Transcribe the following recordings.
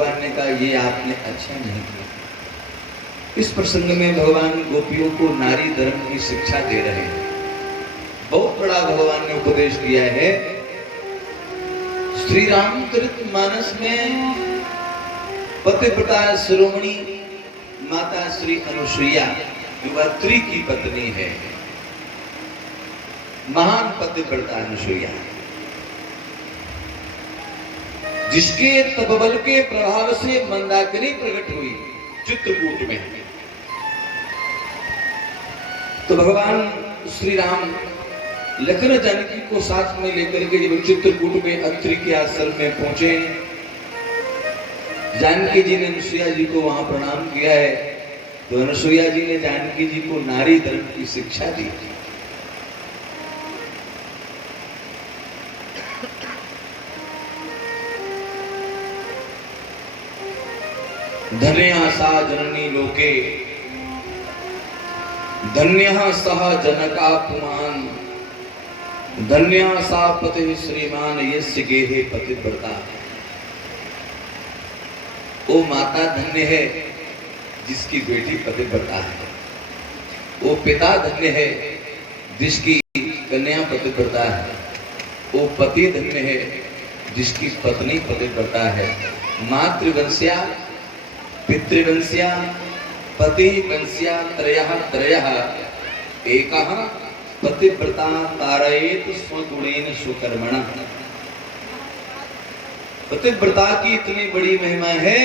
भगवान ने कहा ये आपने अच्छा नहीं किया। इस प्रसंग में भगवान गोपियों को नारी धर्म की शिक्षा दे रहे हैं। बहुत बड़ा भगवान ने उपदेश दिया है। श्री रामचरितमानस में पतिव्रता शिरोमणि माता श्री अनुसुईया युवात्री की पत्नी है, महान पतिव्रता अनुसुईया, जिसके तपबल के प्रभाव से मंदाकिनी प्रकट हुई चित्रकूट में। तो भगवान श्री राम लखन जानकी को साथ में लेकर के जब चित्रकूट में अत्रि के आश्रम में पहुंचे, जानकी जी ने अनुसुईया जी को वहां प्रणाम किया है। तो अनुसुईया जी ने जानकी जी को नारी धर्म की शिक्षा दी। धन्या सा जननी लोके धन्यः सह जनकापुमान धन्या सा पति श्रीमान यस्य गेहे पतिव्रता। वो माता धन्य है जिसकी बेटी पतिव्रता है। वो पिता धन्य है जिसकी कन्या पतिव्रता है। वो पति धन्य है जिसकी पत्नी पतिव्रता है। मातृवंश्या पितृवंश्या पतिवंश्या त्रयः त्रयः एकः पतिव्रता तारयेत स्वगुणेन स्वकर्मणा। पतिव्रता की इतनी बड़ी महिमा है,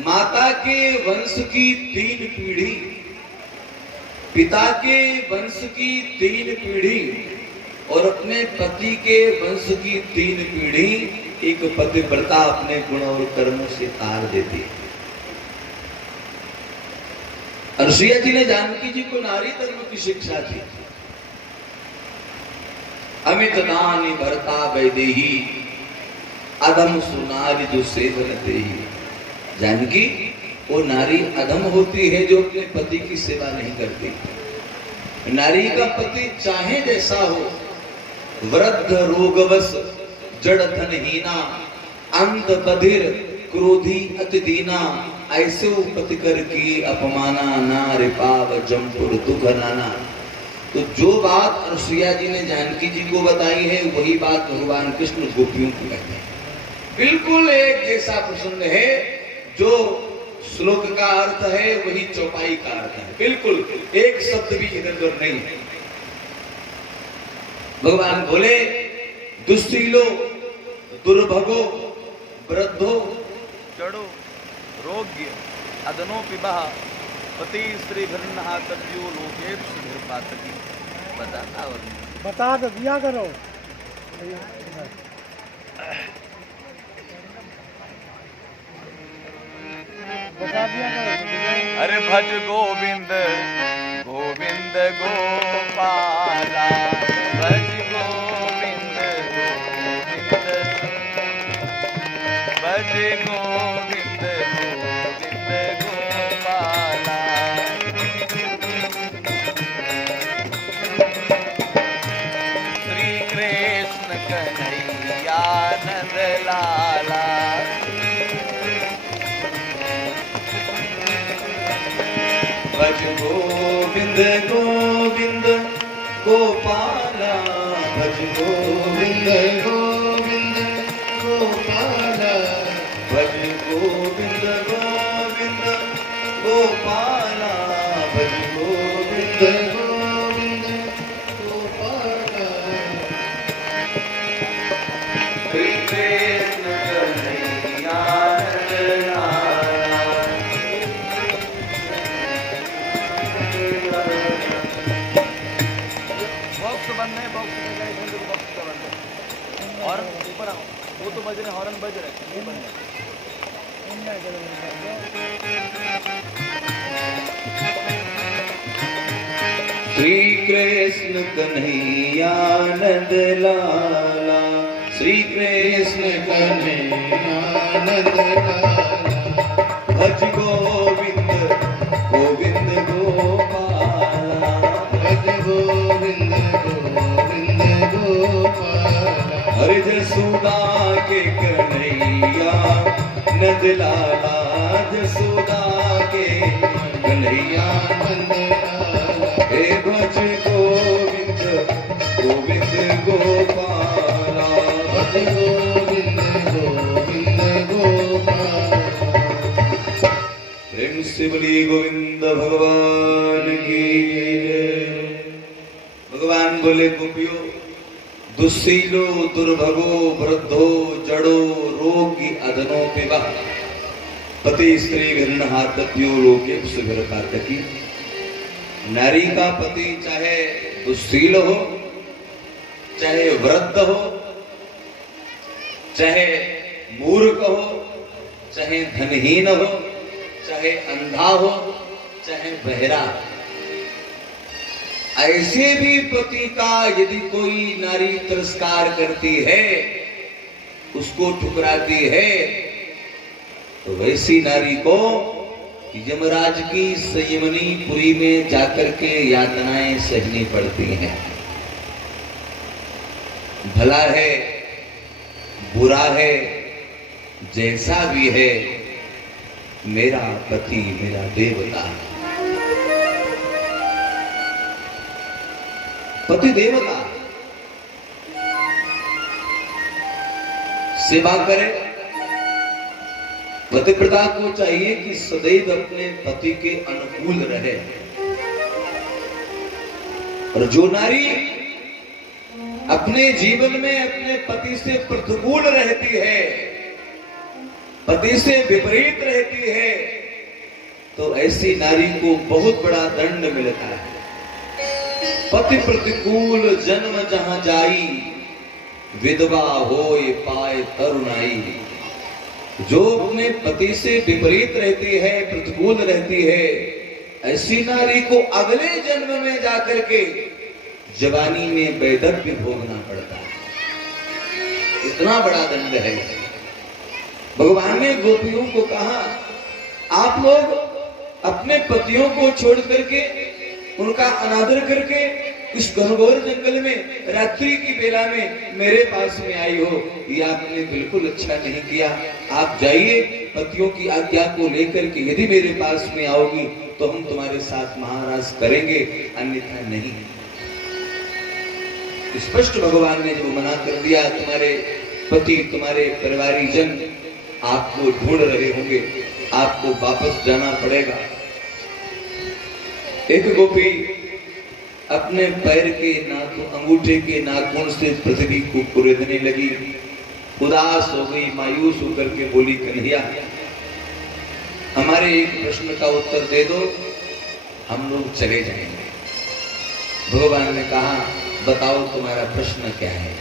माता के वंश की 3 पीढ़ी, पिता के वंश की 3 पीढ़ी और अपने पति के वंश की 3 पीढ़ी एक पतिव्रता अपने गुण और कर्मों से तार देती है। अनुसुईया जी ने जानकी जी को नारी धर्म की शिक्षा दी। अमित दानी भरता वैदेही अधम सुनारी जो सेवन देही। जानकी वो नारी अधम होती है जो अपने पति की सेवा नहीं करती। नारी का पति चाहे जैसा हो, वृद्ध रोगवश जड़ धनहीना अंध बधिर क्रोधी अति दीना, ऐसे पति कर की अपमाना नारी पाव जमपुर दुख नाना। तो जो बात अनुसुईया जी ने जानकी जी को बताई है वही बात भगवान कृष्ण गोपियों को कहते हैं। बिल्कुल एक जैसा प्रसंग है। जो श्लोक का अर्थ है वही चौपाई का अर्थ है। बिल्कुल एक शब्द भी इधर उधर नहीं है। भगवान बोले दुस्सीलो दुर्भगो वृद्धो जड़ो रोग्य अदनो पिबह पति श्री भरन्हा तब्यो लोकेप सुधीर पातकी। बता दो दिया करो। बता दिया करो। अरे भज गोविंद गोविंद गोपाला, भज गोविंद गोविंद भज गोविंद गोविंद गोपाला। श्री कृष्ण कन्हैया नंद लाला, भज गोविंद गोविंद गोपाला, भज गोविंद गोविंद गोपाला, भज गोविंद गोविंद गोपाला, भज गोविंद गोविंद गोपाला। श्री कृष्ण कन्हैया और ऊपर आओ, वो तो बज रहे, हॉर्न बज रहे, ये बंद श्री कृष्ण कन्हैया नंद लाला, श्री कृष्ण कन्हैया नंद लाला, भज गोविंद गोविंद गोपाला, भज गोविंद गोविंद गोपाला। हरि जसोदा के कन्हैया ब्रज लाला जसोदा के कन्हैया हे भज गोविंद गोविंद गोपाला भज गोविंद गोविंद गोपाला। प्रेम से बोली गोविंद भगवान की जय। भगवान बोले गोपियों, दुस्सीलो दुर्भगो वृद्धो जड़ो रोगी अधनो पिबा पति स्त्री भिन्नहातप्यो लोके सुभिरपातकी। नारी का पति चाहे दुस्सील हो, चाहे वृद्ध हो, चाहे मूर्ख हो, चाहे धनहीन हो, चाहे अंधा हो, चाहे बहरा, ऐसे भी पति का यदि कोई नारी तिरस्कार करती है, उसको ठुकराती है, तो वैसी नारी को यमराज की संयमनी पुरी में जाकर के यातनाएं सहनी पड़ती हैं। भला है बुरा है जैसा भी है, मेरा पति मेरा देवता है। पति देवता सेवा करे। पतिव्रता को चाहिए कि सदैव अपने पति के अनुकूल रहे। और जो नारी अपने जीवन में अपने पति से प्रतिकूल रहती है, पति से विपरीत रहती है, तो ऐसी नारी को बहुत बड़ा दंड मिलता है। पति प्रतिकूल जन्म जहां जाई, विधवा होए पाए तरुणाई। जो अपने पति से विपरीत रहती है, प्रतिकूल रहती है, ऐसी नारी को अगले जन्म में जाकर के जवानी में वैधव्य भोगना पड़ता है। इतना बड़ा दंड है। भगवान ने गोपियों को कहा, आप लोग अपने पतियों को छोड़ करके, उनका अनादर करके इस घनघोर जंगल में रात्रि की बेला में मेरे पास में आई हो, ये आपने बिल्कुल अच्छा नहीं किया। आप जाइए, पतियों की आज्ञा को लेकर के यदि मेरे पास में आओगी तो हम तुम्हारे साथ महाराज करेंगे, अन्यथा नहीं। स्पष्ट भगवान ने जब मना कर दिया, तुम्हारे पति तुम्हारे परिवारी जन आपको ढूंढ रहे होंगे, आपको वापस जाना पड़ेगा। एक गोपी अपने पैर के नाखून, अंगूठे के नाखून से पृथ्वी को कुरेदने लगी, उदास हो गई, मायूस होकर के बोली, कन्हैया हमारे एक प्रश्न का उत्तर दे दो, हम लोग चले जाएंगे। भगवान ने कहा, बताओ तुम्हारा प्रश्न क्या है।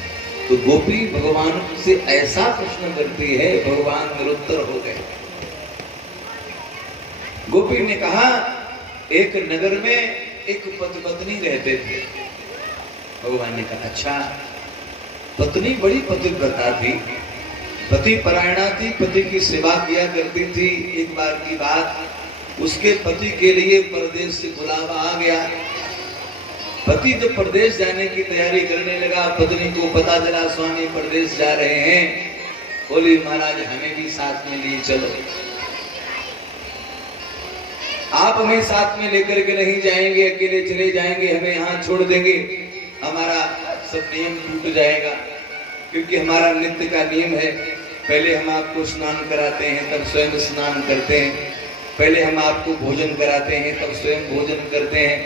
तो गोपी भगवान से ऐसा प्रश्न करती है, भगवान निरुत्तर हो गए। गोपी ने कहा, एक नगर में एक पति पत्नी रहते थे। भगवान ने कहा, अच्छा, पत्नी बड़ी पतिव्रता थी, पति परायणा थी, पति की सेवा किया करती थी। एक बार की बात, उसके पति के लिए परदेश से बुलावा आ गया। पति जब परदेश जाने की तैयारी करने लगा, पत्नी को पता चला स्वामी परदेश जा रहे हैं। बोली, महाराज हमें भी साथ में लिए चलो। आप हमें साथ में लेकर के नहीं जाएंगे, अकेले चले जाएंगे, हमें यहाँ छोड़ देंगे, हमारा सब नियम टूट जाएगा। क्योंकि हमारा नित्य का नियम है, पहले हम आपको स्नान कराते हैं, तब स्वयं स्नान करते हैं। पहले हम आपको भोजन कराते हैं, तब स्वयं भोजन करते हैं।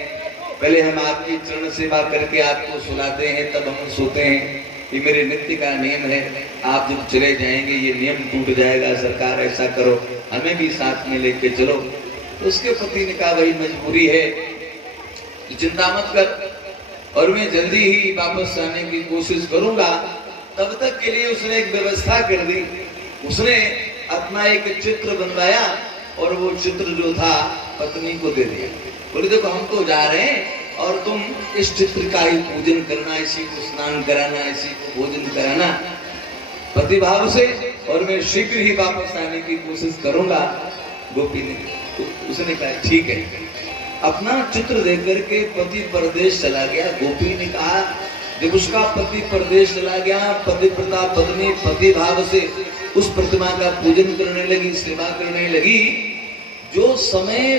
पहले हम आपकी चरण सेवा करके आपको सुलाते हैं, तब हम सोते हैं। ये मेरे नित्य का नियम है। आप जब चले जाएंगे ये नियम टूट जाएगा। सरकार ऐसा करो, हमें भी साथ में लेके चलो। तो उसके पति ने कहा, भाई मजबूरी है, चिंता मत कर, और मैं जल्दी ही वापस आने की कोशिश करूंगा। तब तक के लिए उसने एक व्यवस्था कर दी। उसने अपना एक चित्र बनवाया और वो चित्र जो था पत्नी को दे दिया। बोले, देखो हम तो जा रहे हैं और तुम इस चित्र का ही पूजन करना, इसी को स्नान कराना, इसी को भोजन कराना पति भाव से, और मैं शीघ्र ही वापस आने की कोशिश करूंगा। गोपी ने, उसने कहा ठीक है। अपना चित्र देख करके पति परदेश चला गया। गोपी ने कहा, जब उसका पति परदेश चला गया, पतिव्रता पत्नी पति भाव से उस प्रतिमा का पूजन करने लगी, सेवा करने लगी। जो समय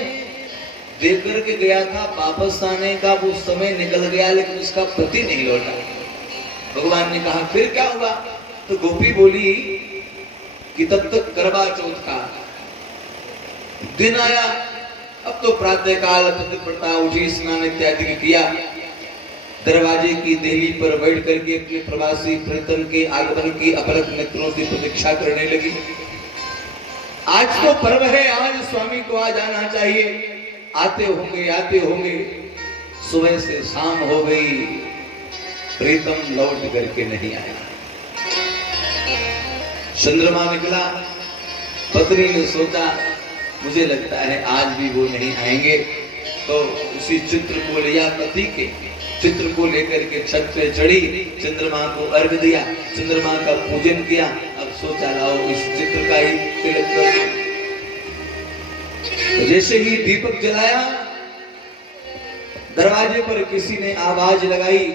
देकर के गया था वापस आने का, वो समय निकल गया लेकिन उसका पति नहीं लौटा। भगवान ने कहा फिर क्या हुआ? तो गोपी बोली कि तब तक करवा चौथ का दिन आया। अब तो प्रातः काल पतिव्रता उठी, स्नान इत्यादि किया, दरवाजे की देहली पर बैठ करके अपने प्रवासी प्रीतम के आगमन की अपलक नेत्रों से प्रतीक्षा करने लगी। आज तो पर्व है, आज स्वामी को आ जाना चाहिए, आते होंगे। सुबह से शाम हो गई, प्रीतम लौट करके नहीं आया। चंद्रमा निकला, पत्नी ने सोचा मुझे लगता है आज भी वो नहीं आएंगे, तो उसी चित्र को लिया, पति के चित्र को लेकर के छत पे चढ़ी, चंद्रमा को अर्घ दिया, चंद्रमा का पूजन किया। अब सोचा लाओ इस चित्र का ही तिलक कर दूं। तो जैसे ही दीपक जलाया, दरवाजे पर किसी ने आवाज लगाई,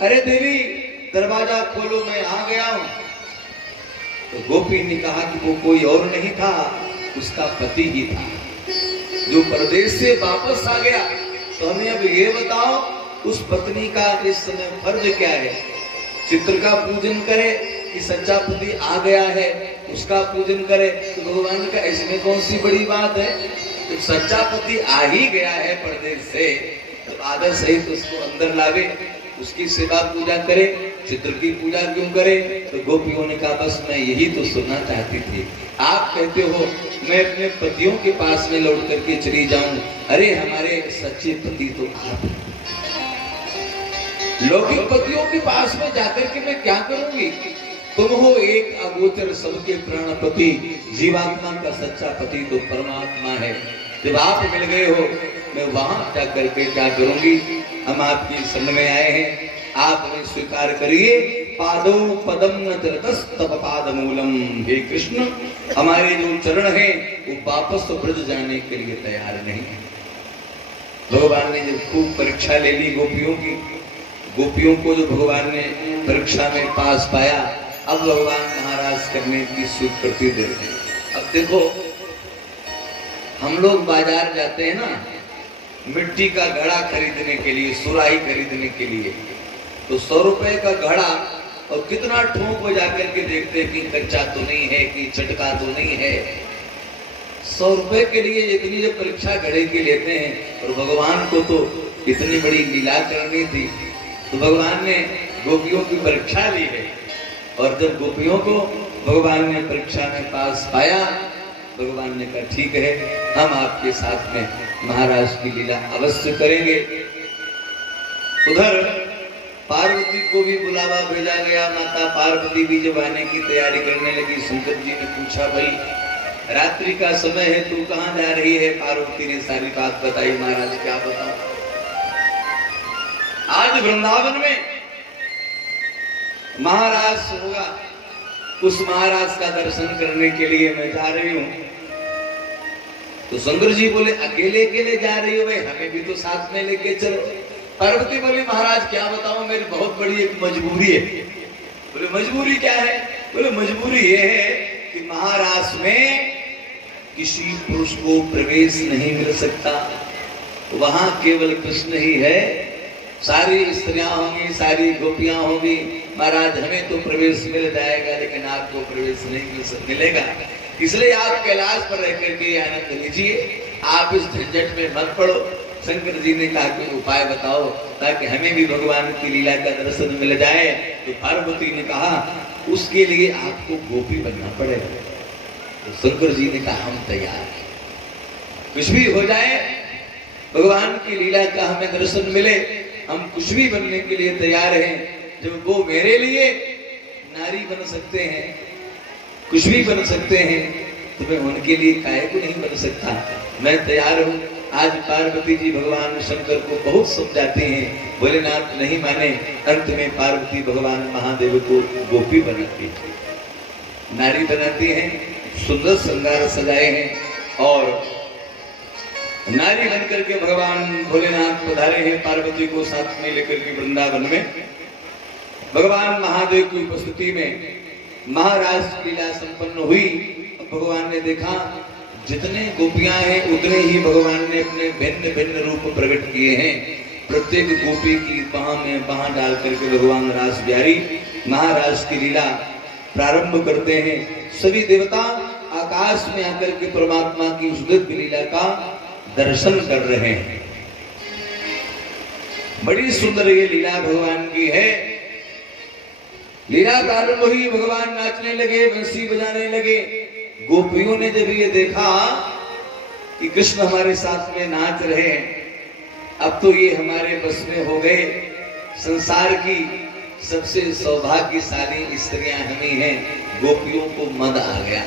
अरे देवी दरवाजा खोलो, मैं आ गया हूं। तो गोपी ने कहा कि वो कोई और नहीं था, उसका पति ही था जो परदेश से वापस आ गया। तो हमें अब ये बताओ उस पत्नी का इस समय फर्ज क्या है? चित्र का पूजन करे कि सच्चा पति आ गया है उसका पूजन करे? तो भगवान का इसमें कौन सी बड़ी बात है? तो सच्चा पति आ ही गया है परदेश से, तो आदर सहित उसको अंदर लावे, उसकी सेवा पूजा करे, चित्र की पूजा क्यों करे? तो गोपियों ने कहा बस मैं यही तो सुनना चाहती थी। आप कहते हो मैं अपने पतियों के पास में लौट करके चली जाऊं, अरे हमारे सच्चे पति तो आप हैं। लौकिक पतियों के पास में जाकर के मैं क्या करूंगी? तुम हो एक अगोचर सबके प्राणपति, जीवात्मा का सच्चा पति तो परमात्मा है। जब आप मिल गए हो, मैं वहां जाकर के क्या करूंगी? हम आपकी शरण में आए हैं, आप हमें स्वीकार करिए। पादो पदम न तरतस्तव पादमूलम, हे कृष्ण हमारे जो चरण हैं वो वापस ब्रज जाने के लिए तैयार नहीं है। भगवान ने जब खूब परीक्षा ले ली गोपियों की, गोपियों को जो भगवान ने परीक्षा में पास पाया, अब भगवान महाराज करने की स्वीकृति देते हैं। अब देखो हम लोग बाजार जाते हैं ना मिट्टी का घड़ा खरीदने के लिए, सुराही खरीदने के लिए, तो 100 रुपए का घड़ा, और कितना ठोक हो जाकर के देखते हैं कि कच्चा तो नहीं है, कि चटका तो नहीं है। 100 रुपए के लिए इतनी जो परीक्षा घड़े की लेते हैं, और भगवान को तो इतनी बड़ी लीला करनी थी, तो भगवान ने गोपियों की परीक्षा ली है। और जब गोपियों को भगवान ने परीक्षा में पास पाया, भगवान ने कहा ठीक है, हम आपके साथ में महाराज की लीला अवश्य करेंगे। उधर पार्वती को भी बुलावा भेजा गया। माता पार्वती भी जब आने की तैयारी करने लगी, शंकर जी ने पूछा भाई रात्रि का समय है, तू कहाँ जा रही है? पार्वती ने सारी बात बताई। महाराज क्या बताऊं, आज वृंदावन में महाराज होगा, उस महाराज का दर्शन करने के लिए मैं जा रही हूं। तो शंकर जी बोले अकेले अकेले जा रही हो? भाई हमें भी तो साथ में लेके चलो। पार्वती बोली महाराज क्या बताऊं, मेरी बहुत बड़ी एक मजबूरी है। बोले मजबूरी क्या है? बोले मजबूरी ये है कि महाराज में किसी पुरुष को प्रवेश नहीं मिल सकता, वहां केवल कृष्ण ही है। सारी स्त्रियां होंगी, सारी गोपियां होंगी, महाराज हमें तो प्रवेश मिल जाएगा लेकिन आपको प्रवेश नहीं मिलेगा। इसलिए आप कैलाश पर रह करके आनंद लीजिए, आप इस झंझट में मत पड़ो। शंकर जी ने कहा कोई उपाय बताओ ताकि हमें भी भगवान की लीला का दर्शन मिल जाए। तो पार्वती ने कहा उसके लिए आपको गोपी बनना पड़ेगा। तो शंकर जी ने कहा हम तैयार हैं, कुछ भी हो जाए भगवान की लीला का हमें दर्शन मिले, हम कुछ भी बनने के लिए तैयार हैं। जब वो मेरे लिए नारी बन सकते हैं, कुछ भी बन सकते हैं, तो मैं उनके लिए काहे को नहीं बन सकता? मैं तैयार हूं। आज पार्वती जी भगवान शंकर को बहुत समझाते हैं, भोलेनाथ नहीं माने। अंत में पार्वती भगवान महादेव को गोपी बनाती है, नारी बनाती हैं, सुंदर श्रृंगार सजाए हैं और नारी बनकर के भगवान भोलेनाथ पधारे हैं पार्वती को साथ में लेकर के वृंदावन में। भगवान महादेव की उपस्थिति में महाराज की लीला संपन्न हुई। भगवान ने देखा जितने गोपियां हैं उतने ही भगवान ने अपने भिन्न भिन्न रूप प्रकट किए हैं। प्रत्येक गोपी की बाह में बाह डाल करके भगवान रास बिहारी महाराज की लीला प्रारंभ करते हैं। सभी देवता आकाश में आकर के परमात्मा की उस दिव्य लीला का दर्शन कर रहे हैं। बड़ी सुंदर ये लीला भगवान की है। लीला प्रारंभ हुई, भगवान नाचने लगे, बंसी बजाने लगे। गोपियों ने जब ये देखा कि कृष्ण हमारे साथ में नाच रहे हैं, अब तो ये हमारे बस में हो गए। संसार की सबसे सौभाग्यशाली स्त्रियां हम ही हैं। गोपियों को मद आ गया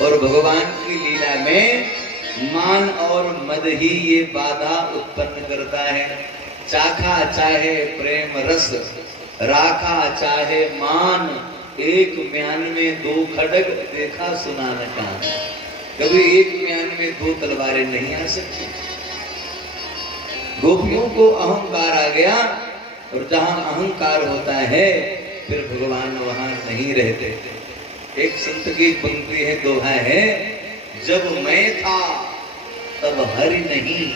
और भगवान की लीला में मान और मद ही ये बाधा उत्पन्न करता है। चाखा चाहे प्रेम रस, राखा चाहे मान, एक म्यान में दो खड्ग देखा सुना न कान। कभी एक म्यान में दो तलवारें नहीं आ सकती। गोपियों को अहंकार आ गया और जहां अहंकार होता है फिर भगवान वहां नहीं रहते। एक संत की पंक्ति है, दोहा है, जब मैं था तब हरि नहीं,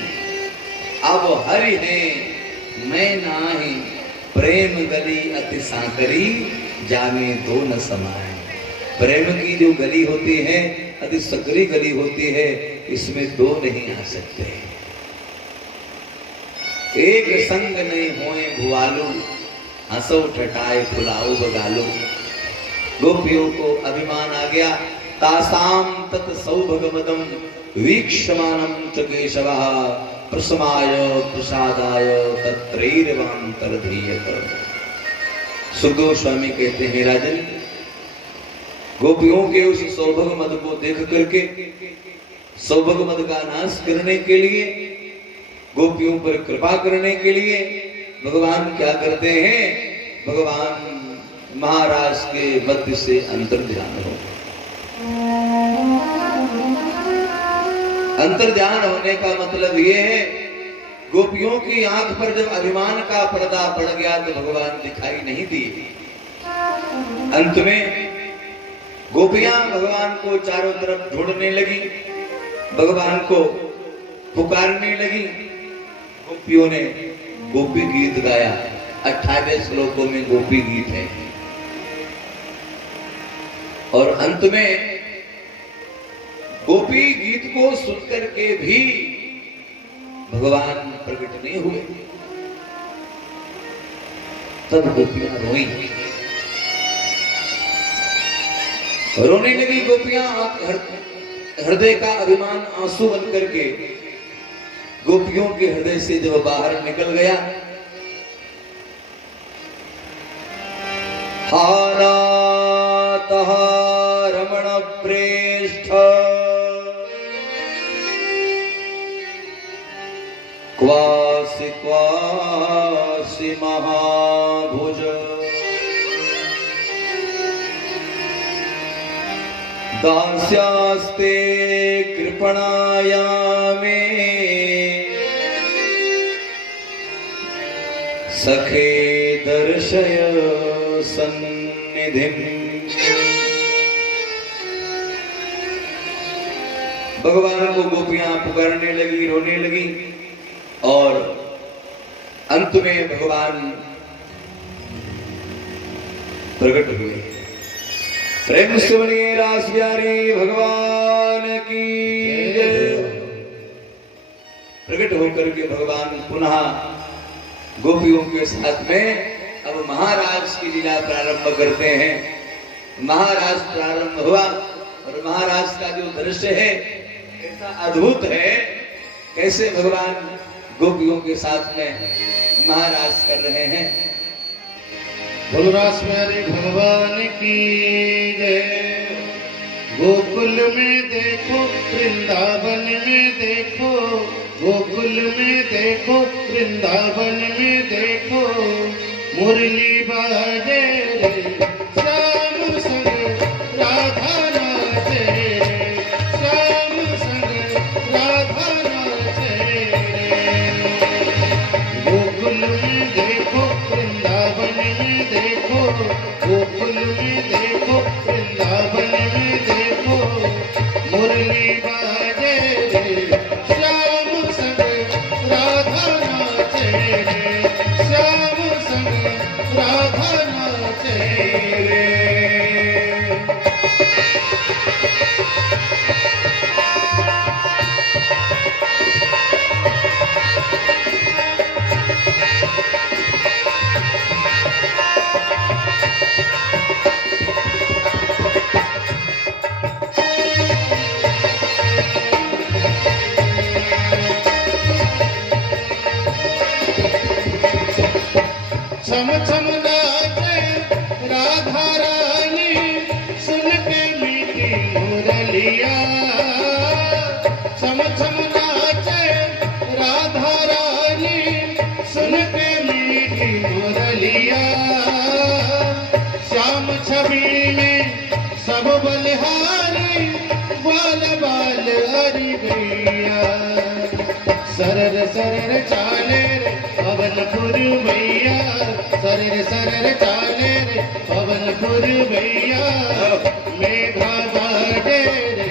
अब हरि है मैं नाही। प्रेम गली अति सांकरी, जाने दो न समाए। प्रेम की जो गली होती है अति सकरी गली होती है, इसमें दो नहीं आ सकते। एक संग नहीं होए भुआलू, हंसो ठटाए फुलाओ बगालो। गोपियों को अभिमान आ गया। तासाम तत् सौभगमदम वीक्षमानम च केशवः, प्रसमाय प्रसादाय तत्रैरवांतरधीयत। सुखदेव स्वामी कहते हैं, राजन गोपियों के उस सौभग मद को देख करके, सौभग मद का नाश करने के लिए, गोपियों पर कृपा करने के लिए भगवान क्या करते हैं? भगवान महाराज के मध्य से अंतर्ध्यान हो। अंतर्ध्यान होने का मतलब ये है, गोपियों की आंख पर जब अभिमान का पर्दा पड़ गया तो भगवान दिखाई नहीं दिए। अंत में गोपियां भगवान को चारों तरफ ढूंढने लगी, भगवान को पुकारने लगी। गोपियों ने गोपी गीत गाया। 28 श्लोकों में गोपी गीत है। और अंत में गोपी गीत को सुनकर के भी भगवान प्रकट नहीं हुए। तब गोपियां रोई, रोने लगी गोपियां। हृदय का अभिमान आंसू बन करके गोपियों के हृदय से जब बाहर निकल गया, हानातः रमण प्रेष्ठ क्वासि क्वासि महाभुज, दास्यास्ते कृपणाया मे, सखे दर्शय सन्निधिं। भगवान को गोपियां पुकारने लगी, रोने लगी और अंत में भगवान प्रकट हुए। प्रेम से बनिए रास बिहारी भगवान की जय। प्रकट होकर के भगवान पुनः गोपियों के साथ में अब महाराज की लीला प्रारंभ करते हैं। महाराज प्रारंभ हुआ और महाराज का जो दृश्य है ऐसा अद्भुत है, कैसे भगवान गोपियों के साथ में महाराज कर रहे हैं। बोलो रास बिहारी भगवान की जय। गोकुल में देखो, वृंदावन में देखो, गोकुल में देखो, वृंदावन में देखो, मुरली बाजे रे, श्याम संग राधा नाचे रे, श्याम संग राधा नाचे रे। गोकुल में देखो, वृंदावन में देखो, गोकुल में देखो, छम छम नाचे राधा रानी सुन के मीठी मुरलिया छम छम नाचे राधा रानी सुन के मीठी मुरलिया श्याम छवि में सब बलिहारी बाल बाल हरि भैया सरर सरर चाले रे पवनपुर भैया सरर सरर चाले रे पवनपुर भैया मेघा बाजे रे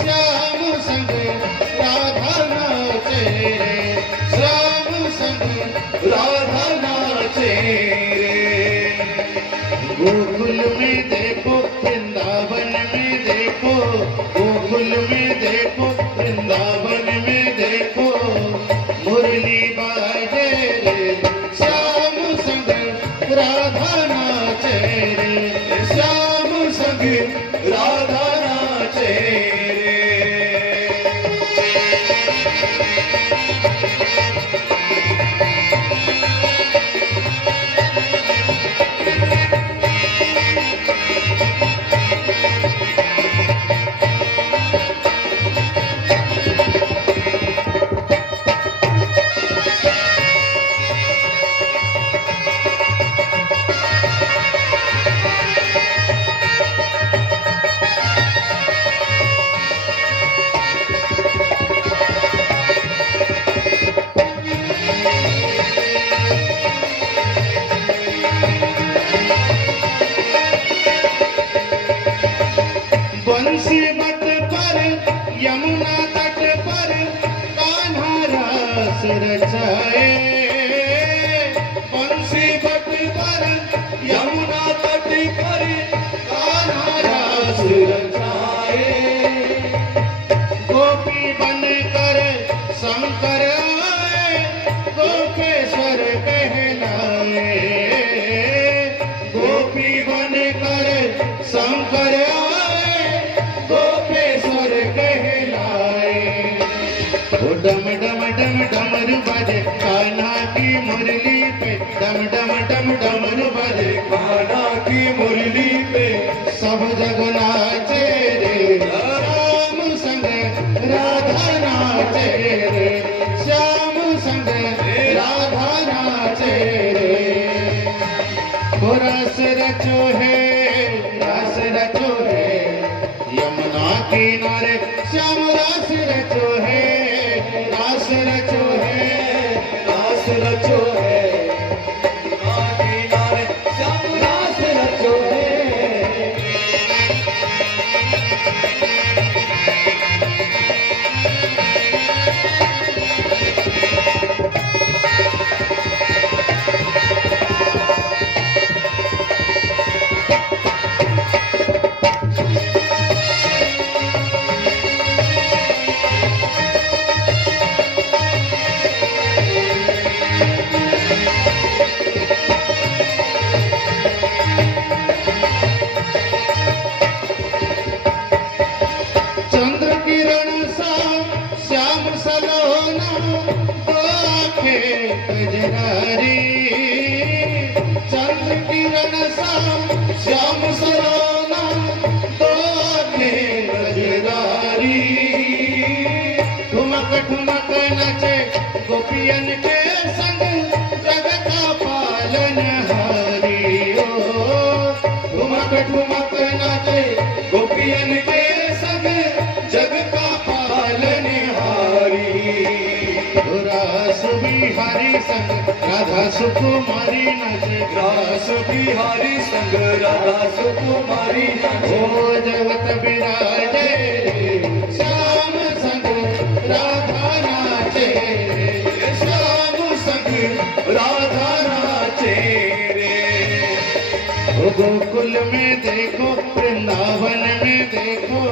श्याम संग राधा नाचे रे श्याम संग राधा नाचे रे गोकुल में देखो वृंदावन में देखो गोकुल में देखो वृंदावन में देखो मुरली बाजे रे श्याम संग राधा नाचे रे श्याम संग राधा नाचे रे बंसी बट पर यमुना तट पर कान्हा रास रचाए बंसी बट पर यमुना तट पर कान्हा रास रचाए गोपी बन कर शंकर आए गोपेश्वर कहलाए गोपी बन कर शंकर गोपेश्वर कहलाए ओ डम डम डम डमरू बजे कान्हा की मुरली पे डम डम डम डमरू बजे कान्हा की मुरली पे सब जग नाचे रे श्याम संग राधा नाचे रे श्याम संग राधा नाचे रे ओ रस रचो है रस रचो है यमुना किनारे श्याम रास रचो है रास रचो है रास रचो है यमुना किनारे श्याम रास रचो है चंद्र किरण सा श्याम सलोना दो आंखें कजरारी चंद्र किरण सा श्याम सलोना दो आंखें कजरारी ठुमक ठुमक नचे गोपियन के संग जग का पालनहारी ओ ठुमक ठुमक नचे गोपियन के संग जग का पालनहारी रास बिहारी संग राधा सुकुमारी नाचे रास बिहारी संग राधा सुकुमारी नाचे ओ जगत विराजे श्याम संग राधा नाचे श्याम संग राधा नाचे रे ओ गोकुल में देखो वृंदावन में देखो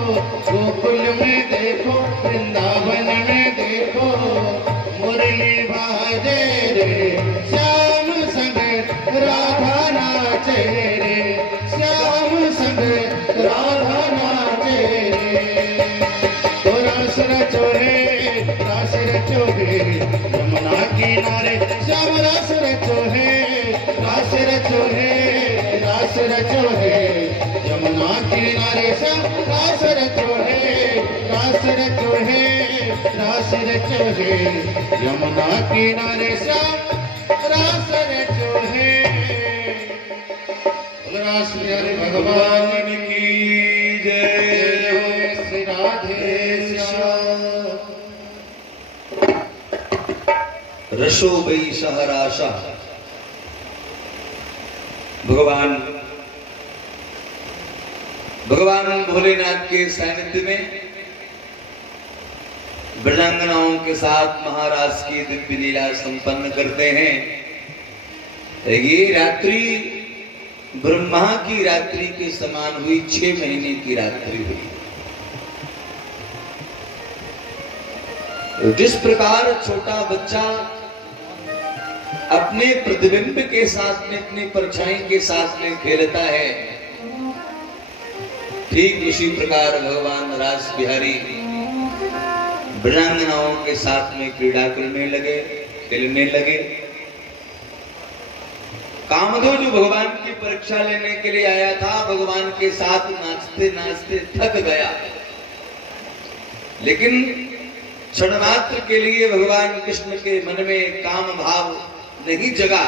गोकुल में देखो वृंदावन में देखो मुरली बाजे रे श्याम संग राधा नाचे रे श्याम संग राधा नाचे रे तो रास रचो है यमुना किनारे श्याम रास रचो है रास रचो है यमुना किनारे सब रास रचो है रास रचो है रास रचो है यमुना किनारे सब रास रचो है। रास बिहारी भगवान की जय। श्री राधे श्याम। रसो वै सहराशा। भगवान भोलेनाथ के सानिध्य में ब्रजांगनाओं के साथ महाराज की दिव्य लीला संपन्न करते हैं। ये रात्रि ब्रह्मा की रात्रि के समान हुई, 6 महीने की रात्रि हुई। जिस प्रकार छोटा बच्चा अपने प्रतिबिंब के साथ में, अपनी परछाई के साथ में खेलता है, ठीक उसी प्रकार भगवान रास बिहारी ब्रजांगनाओं के साथ में क्रीड़ा करने लगे, खेलने लगे। कामधो जो भगवान की परीक्षा लेने के लिए आया था, भगवान के साथ नाचते नाचते थक गया, लेकिन क्षण मात्र के लिए भगवान कृष्ण के मन में काम भाव नहीं जगा,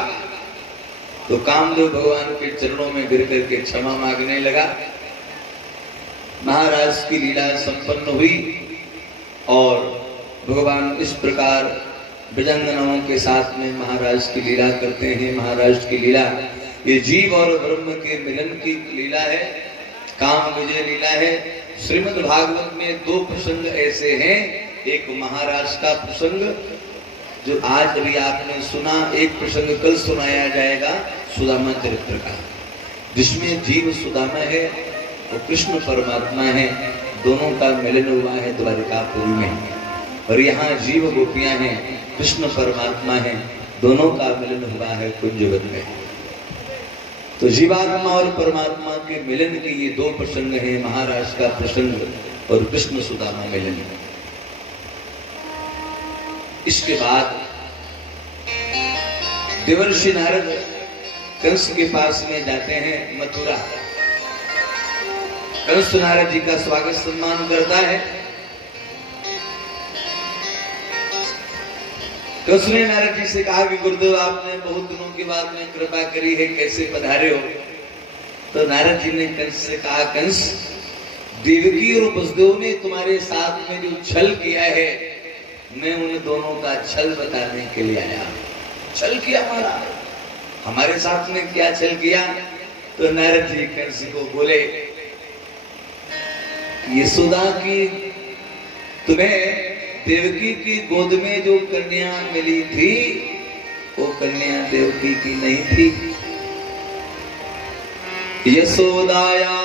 तो कामदेव भगवान के चरणों में गिर करके क्षमा मांगने लगा। महाराज की लीला संपन्न हुई और भगवान इस प्रकार ब्रजांगनाओं के साथ में महाराज की लीला करते हैं। महाराज की लीला ये जीव और ब्रह्म के मिलन की लीला है, काम विजय लीला है। श्रीमद् भागवत में 2 प्रसंग ऐसे हैं, एक महाराज का प्रसंग जो आज अभी आपने सुना, एक प्रसंग कल सुनाया जाएगा सुदामा चरित्र का, जिसमें जीव सुदामा है और कृष्ण परमात्मा है, दोनों का मिलन हुआ है द्वारिकापुरी में। और यहाँ जीव गोपियां हैं, कृष्ण परमात्मा है, दोनों का मिलन हुआ है कुंजवन में। तो जीवात्मा और परमात्मा के मिलन के ये 2 प्रसंग हैं, महाराज का प्रसंग और कृष्ण सुदामा मिलन। इसके बाद देवर्षि नारद कंस के पास में जाते हैं मथुरा। कंस नारद जी का स्वागत सम्मान करता है। कंस ने नारद जी से कहा कि गुरुदेव आपने बहुत दिनों के बाद में कृपा करी है, कैसे पधारे हो? तो नारद जी ने कंस से कहा, कंस देवकी और वसुदेव ने तुम्हारे साथ में जो छल किया है, मैं उन दोनों का छल बताने के लिए आया। छल किया हमारे साथ में क्या छल किया? तो नारद जी कंस को बोले, यशोदा की तुम्हें देवकी की गोद में जो कन्या मिली थी, वो कन्या देवकी की नहीं थी। यशोदाया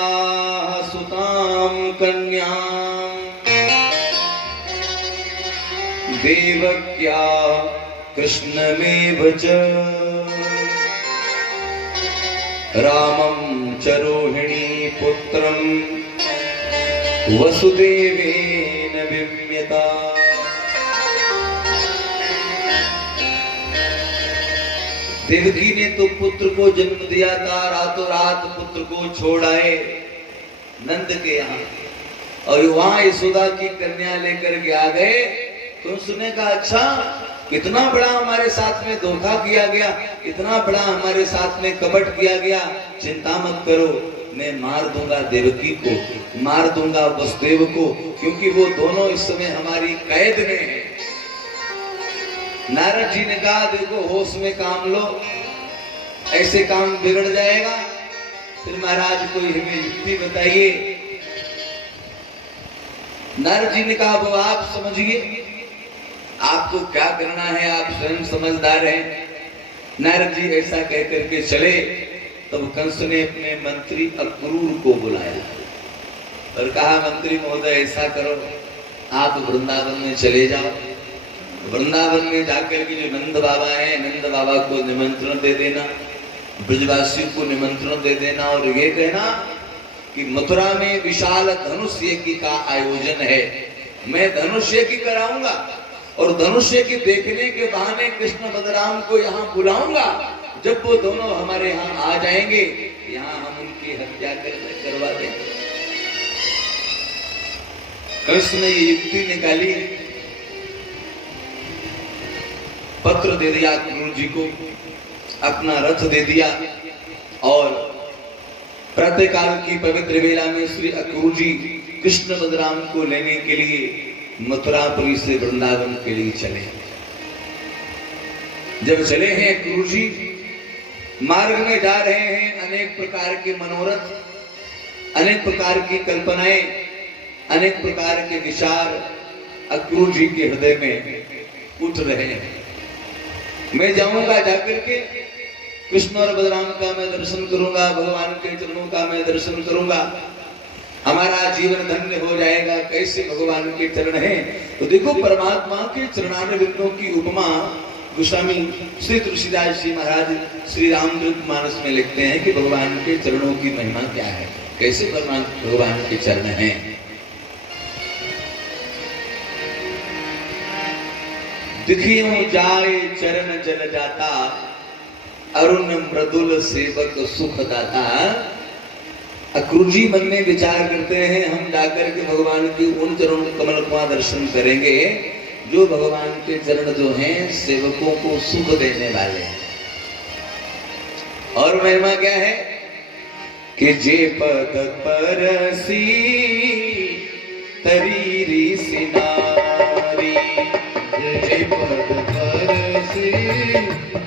सुताम कन्या देवक्या कृष्णमेव च रामं च रोहिणी पुत्रं वसुदेवेन विम्यता। देवकी ने तो पुत्र को जन्म दिया था, रातों रात पुत्र को छोड़ आए नंद के यहाँ, और वहां यशोदा की कन्या लेकर के आ गए। तो सुने का, अच्छा इतना बड़ा हमारे साथ में धोखा किया गया, इतना बड़ा हमारे साथ में कपट किया गया, चिंता मत करो, मैं मार दूंगा देवकी को, मार दूंगा वसुदेव को, क्योंकि वो दोनों इस समय हमारी कैद में हैं। नारद जी ने कहा, देखो होश में काम लो, ऐसे काम बिगड़ जाएगा। फिर महाराज कोई हमें युक्ति बताइए। नारद जी ने कहा, वो आप समझिए, आपको क्या करना है, आप स्वयं समझदार हैं। नारद जी ऐसा कह करके चले। तब कंस ने अपने मंत्री अक्रूर को बुलाया और कहा, मंत्री महोदय ऐसा करो, आप वृंदावन में चले जाओ, वृंदावन में जाकर के जो नंद बाबा हैं, नंद बाबा को निमंत्रण दे देना, ब्रजवासियों को निमंत्रण दे देना और ये कहना कि मथुरा में विशाल धनुष यज्ञ का आयोजन है, मैं धनुष यज्ञ कराऊंगा और धनुष यज्ञ देखने के बहाने कृष्ण बलराम को यहाँ बुलाऊंगा। जब वो दोनों हमारे यहाँ आ जाएंगे, यहाँ हम उनकी की हत्या करवा दें। कृष्ण ने ये युक्ति निकाली, पत्र दे दिया अक्रूर जी को, अपना रथ दे दिया और प्रातःकाल की पवित्र वेला में श्री अक्रूर जी कृष्ण बलराम को लेने के लिए मथुरापुरी से वृंदावन के लिए चले। जब चले हैं अक्रूर जी, मार्ग में जा रहे हैं, अनेक प्रकार के मनोरथ, अनेक प्रकार की कल्पनाएं, अनेक प्रकार के विचार अक्रूर जी के हृदय में उठ रहे हैं। मैं जाऊंगा, जाकर के कृष्ण और बलराम का मैं दर्शन करूंगा, भगवान के चरणों का मैं दर्शन करूंगा, हमारा जीवन धन्य हो जाएगा। कैसे भगवान के चरण हैं? तो देखो, परमात्मा के चरणारविंदों की उपमा गोस्वामी श्री तुलसीदास जी महाराज श्री रामचरितमानस में लिखते हैं कि भगवान के चरणों की महिमा क्या है, कैसे भगवान के चरण हैं। दिखियों जाए चरण जल जाता, अरुण मृदुल सेवक सुख दाता। अक्रूर जी मन में विचार करते हैं, हम जाकर के भगवान की उन चरण कमल का दर्शन करेंगे जो भगवान के चरण जो हैं सेवकों को सुख देने वाले हैं। और महिमा क्या है कि जे पद परसी तरीरी सिनारी, जे पद परसी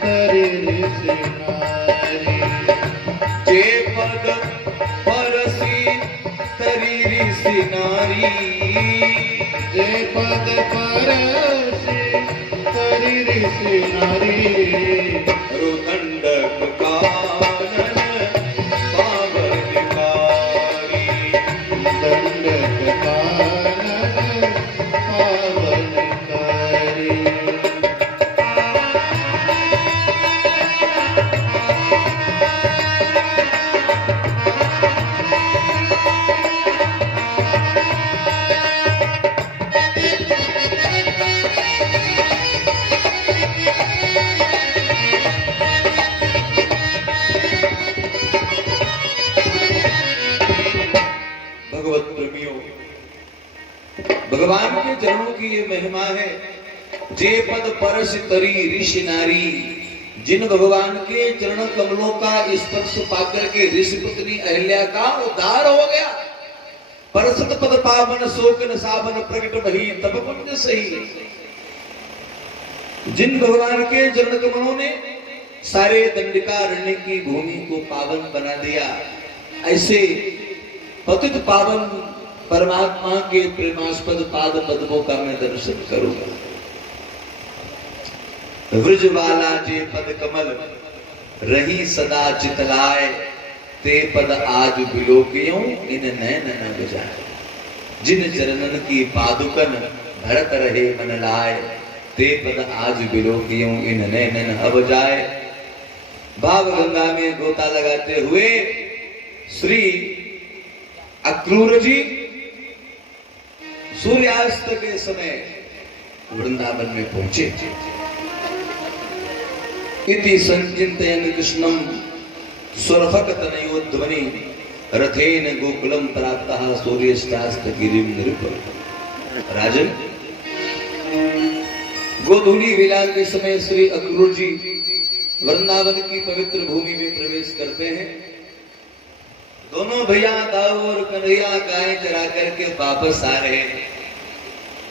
तरीरी सिनारी, जे पद परसी तरीरी सिनारी, जे पद परसी तरीरी सिनारी, रुदंडक कानन पावनकारी, दंडक कानन पावनकारी। भगवान के चरणों की ये महिमा है। जे पद परस तरी ऋषि नारी, जिन भगवान के चरण कमलों का स्पर्श पाकर के ऋषि पुत्री अहिल्या का उद्धार हो गया। परसत पद पावन शोकन सावन प्रकट भई तब पुण्य सही। जिन भगवान के चरण कमलों ने सारे दंडिकारण्य की भूमि को पावन बना दिया, ऐसे पतित पावन परमात्मा के प्रेमास्पद पाद पद्मों का मैं दर्शन करूंगा। व्रजवाला जे पद कमल रही सदा चितलाए, ते पद आज बिलोकियों इन नैन न बजाए। जिन चरणन की पादुकन भरत रहे मन लाए, ते पद आज बिलोकियों इन नैन न बजाए। भाव गंगा में गोता लगाते हुए श्री अक्रूर जी सूर्यास्त के समय वृंदावन में पहुंचे। इति संचिंतयन् कृष्णं स्वरफकतनयोध्वनि रथेन गोकुलम प्राप्तः सूर्यस्तास्त गिरिं नृप। राजन, गोधूली वेला के समय श्री अक्रूर जी वृंदावन की पवित्र भूमि में प्रवेश करते हैं। दोनों भैया दाऊ और कन्हैया गाय चरा करके वापस आ रहे हैं।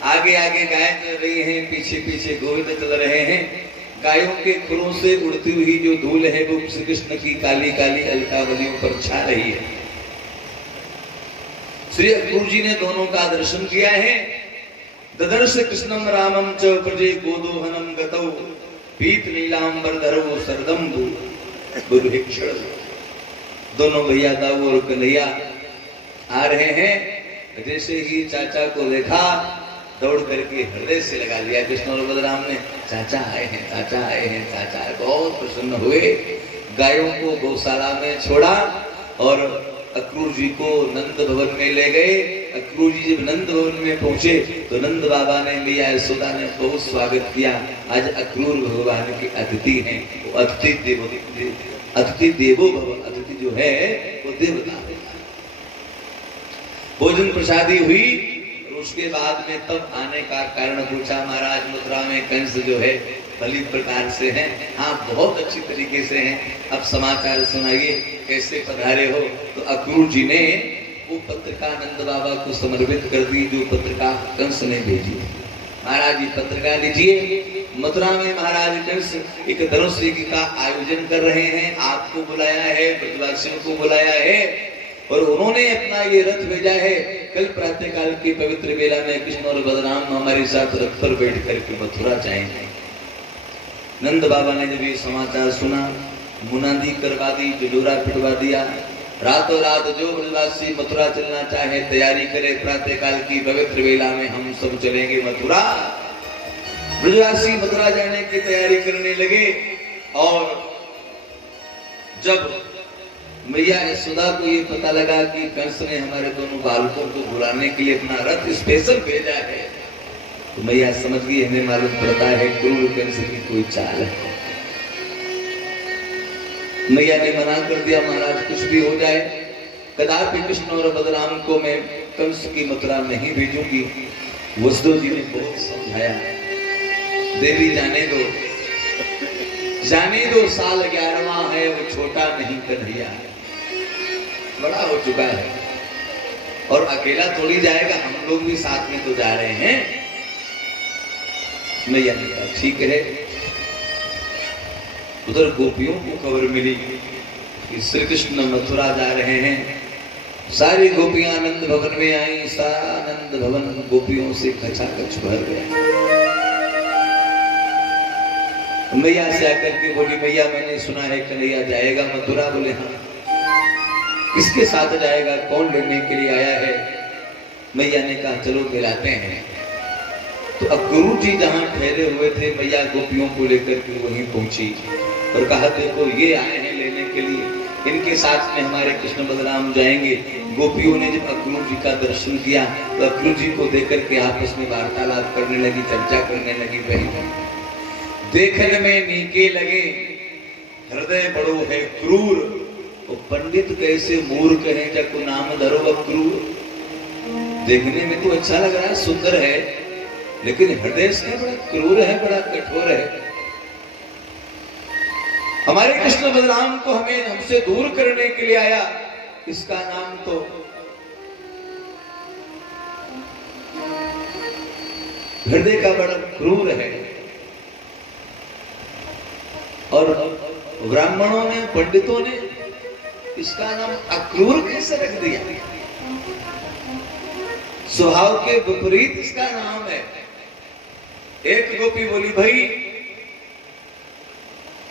आगे आगे गाय चल रही हैं, पीछे पीछे गोविंद चल रहे हैं। गायों के खुरों से उड़ती हुई जो धूल है वो श्री कृष्ण की काली काली अलकावलियों पर छा रही है। श्री अक्रूर जी ने दोनों का दर्शन किया है। ददर्श कृष्णम रामम च प्रजे गोदोहनम गतौ, पीत नीलांबरधरौ सरदम दुर्भिक्षण। दोनों भैया दाऊ और कन्हैया आ रहे हैं। जैसे ही चाचा को देखा, दौड़ करके हृदय से लगा लिया कृष्ण और बलराम ने। चाचा आए हैं, चाचा आए हैं, चाचा आए। बहुत प्रसन्न हुए। गायों को गौशाला में छोड़ा और अक्रूर जी को नंद भवन में ले गए। अक्रूर जी जब नंद भवन में पहुंचे तो नंद बाबा ने, मैया यशोदा ने बहुत स्वागत किया। आज अक्रूर भगवान के अतिथि हैं। वो अतिथि देवो भव, अतिथि जो है वो देवता देता है। भोजन प्रसादी हुई और उसके बाद में तब आने का कारण पूछा। महाराज मथुरा में कंस जो है भली प्रकार से हैं, हाँ बहुत अच्छी तरीके से हैं, अब समाचार सुनाइए कैसे पधारे हो। तो अक्रूर जी ने वो पत्रिका नंद बाबा को समर्पित कर दी जो पत्रिका कंस ने भेजी। महाराज ये पत्रिका लीजिए, मथुरा में महाराज कंस एक धनुष यज्ञ का आयोजन कर रहे हैं, आपको बुलाया है, ब्रजवासियों को बुलाया है और उन्होंने अपना ये रथ भेजा है। कल प्रातः काल की पवित्र बेला में कृष्ण और बलराम हमारे साथ रथ पर बैठ करके मथुरा जाएंगे। नंद बाबा ने जब ये समाचार सुना, मुनादी करवा दी, ढिढोरा पिटवा दिया। रातों रात जो ब्रजवासी मथुरा चलना चाहे तैयारी करे, प्रातः काल की पवित्र बेला में हम सब चलेंगे मथुरा। ब्रजवासी मथुरा जाने की तैयारी करने लगे और जब मैया यशोदा को ये पता लगा कि कंस ने हमारे दोनों बालकों को बुलाने के लिए अपना रथ स्पेशल भेजा है, तो मैया समझ गई हमें मालूम पड़ता है क्रूर कंस की कोई चाल है। मैया ने मना कर दिया, महाराज कुछ भी हो जाए, कदापि कृष्ण और बलराम को मैं कंस की मथुरा नहीं भेजूंगी। वसुदेव जी ने बहुत समझाया, देवी जाने दो, जाने दो, साल 11वां है, वो छोटा नहीं कन्हैया है, बड़ा हो चुका है और अकेला थोड़ी जाएगा, हम लोग भी साथ में तो जा रहे हैं। मैया ने कहा ठीक है। उधर गोपियों को खबर मिली कि श्री कृष्ण मथुरा जा रहे हैं। सारी गोपियां आनंद भवन में आई, सारा आनंद भवन गोपियों से खचाखच भर गया। मैया से आकर के बोली, मैया मैंने सुना है कन्हैया जाएगा मथुरा। बोले हाँ। किसके साथ जाएगा, कौन लेने के लिए आया है? मैया ने कहा चलो मिलाते हैं। तो अक्रूर जी जहां ठहरे हुए थे, मैया गोपियों को लेकर के वहीं पहुंची और कहा देखो ये आए हैं लेने के लिए, इनके साथ में हमारे कृष्ण बलराम जाएंगे। गोपियों ने जब अक्रूर जी का दर्शन किया तो अक्रूर जी को देकर के आपस में वार्तालाप करने लगी, चर्चा करने लगी। बहन देखने में नीके लगे, हृदय बड़ो है क्रूर, वो पंडित कैसे मूर्ख है, जब नाम धरो अक्रूर। देखने में तो अच्छा लग रहा है, सुंदर है, लेकिन हृदय से बड़ा क्रूर है, बड़ा कठोर है। हमारे कृष्ण बलराम को हमें हमसे दूर करने के लिए आया, इसका नाम तो हृदय का बड़ा क्रूर है। और ब्राह्मणों ने, पंडितों ने इसका नाम अक्रूर कैसे रख दिया? स्वभाव के विपरीत इसका नाम है। एक गोपी बोली भाई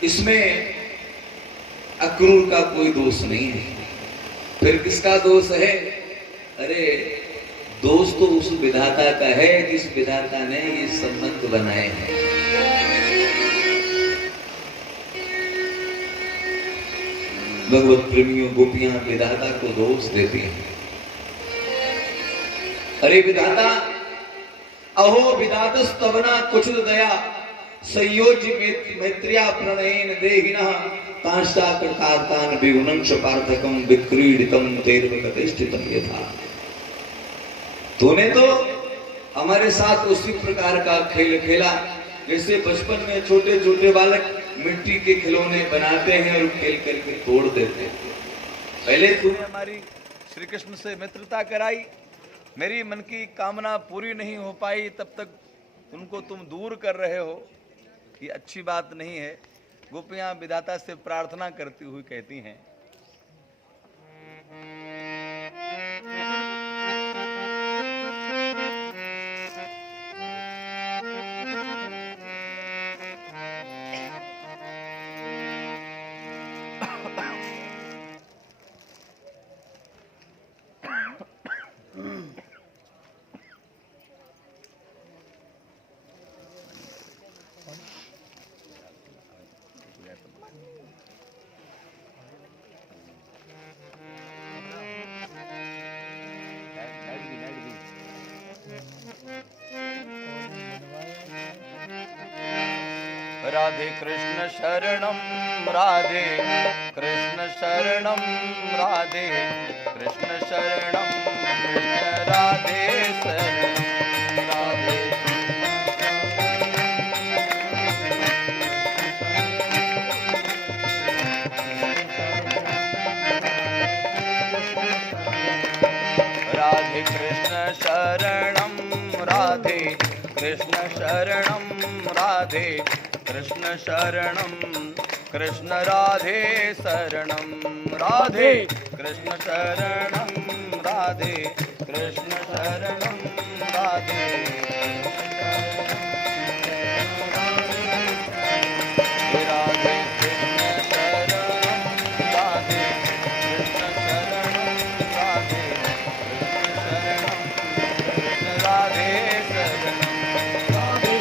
इसमें अक्रूर का कोई दोष नहीं है। फिर किसका दोष है? अरे दोष तो उस विधाता का है जिस विधाता ने ये संबंध बनाए हैं। भगवत प्रेमियों, गोपियां विधाता को दोष देती हैं। अरे विधाता, अहो विधातस्तवना कुछ दया संयोज्य मैत्रिया प्रणयन देहिनः तांशा कृतार्थान विगुणंश पार्थकम विक्रीडितम तेर्वकतिष्ठितम यथा। तूने तो हमारे साथ उसी प्रकार का खेल खेला जैसे बचपन में छोटे छोटे बालक मिट्टी के खिलौने बनाते हैं और खेल करके तोड़ देते हैं। पहले तूने हमारी श्री कृष्ण से मित्रता कराई, मेरी मन की कामना पूरी नहीं हो पाई, तब तक उनको तुम दूर कर रहे हो, ये अच्छी बात नहीं है। गोपियां विधाता से प्रार्थना करती हुई कहती हैं, राधे कृष्ण शरणम राधे कृष्ण शरणम राधे कृष्ण शरणम कृष्ण राधे शरणम राधे राधे कृष्ण शरणम राधे कृष्ण शरणम राधे कृष्ण शरणम कृष्ण राधे शरणम राधे कृष्ण शरणम राधे कृष्ण शरणम राधे राधे कृष्ण शरणम राधे कृष्ण शरणम राधे कृष्ण शरणम कृष्ण राधे शरणम राधे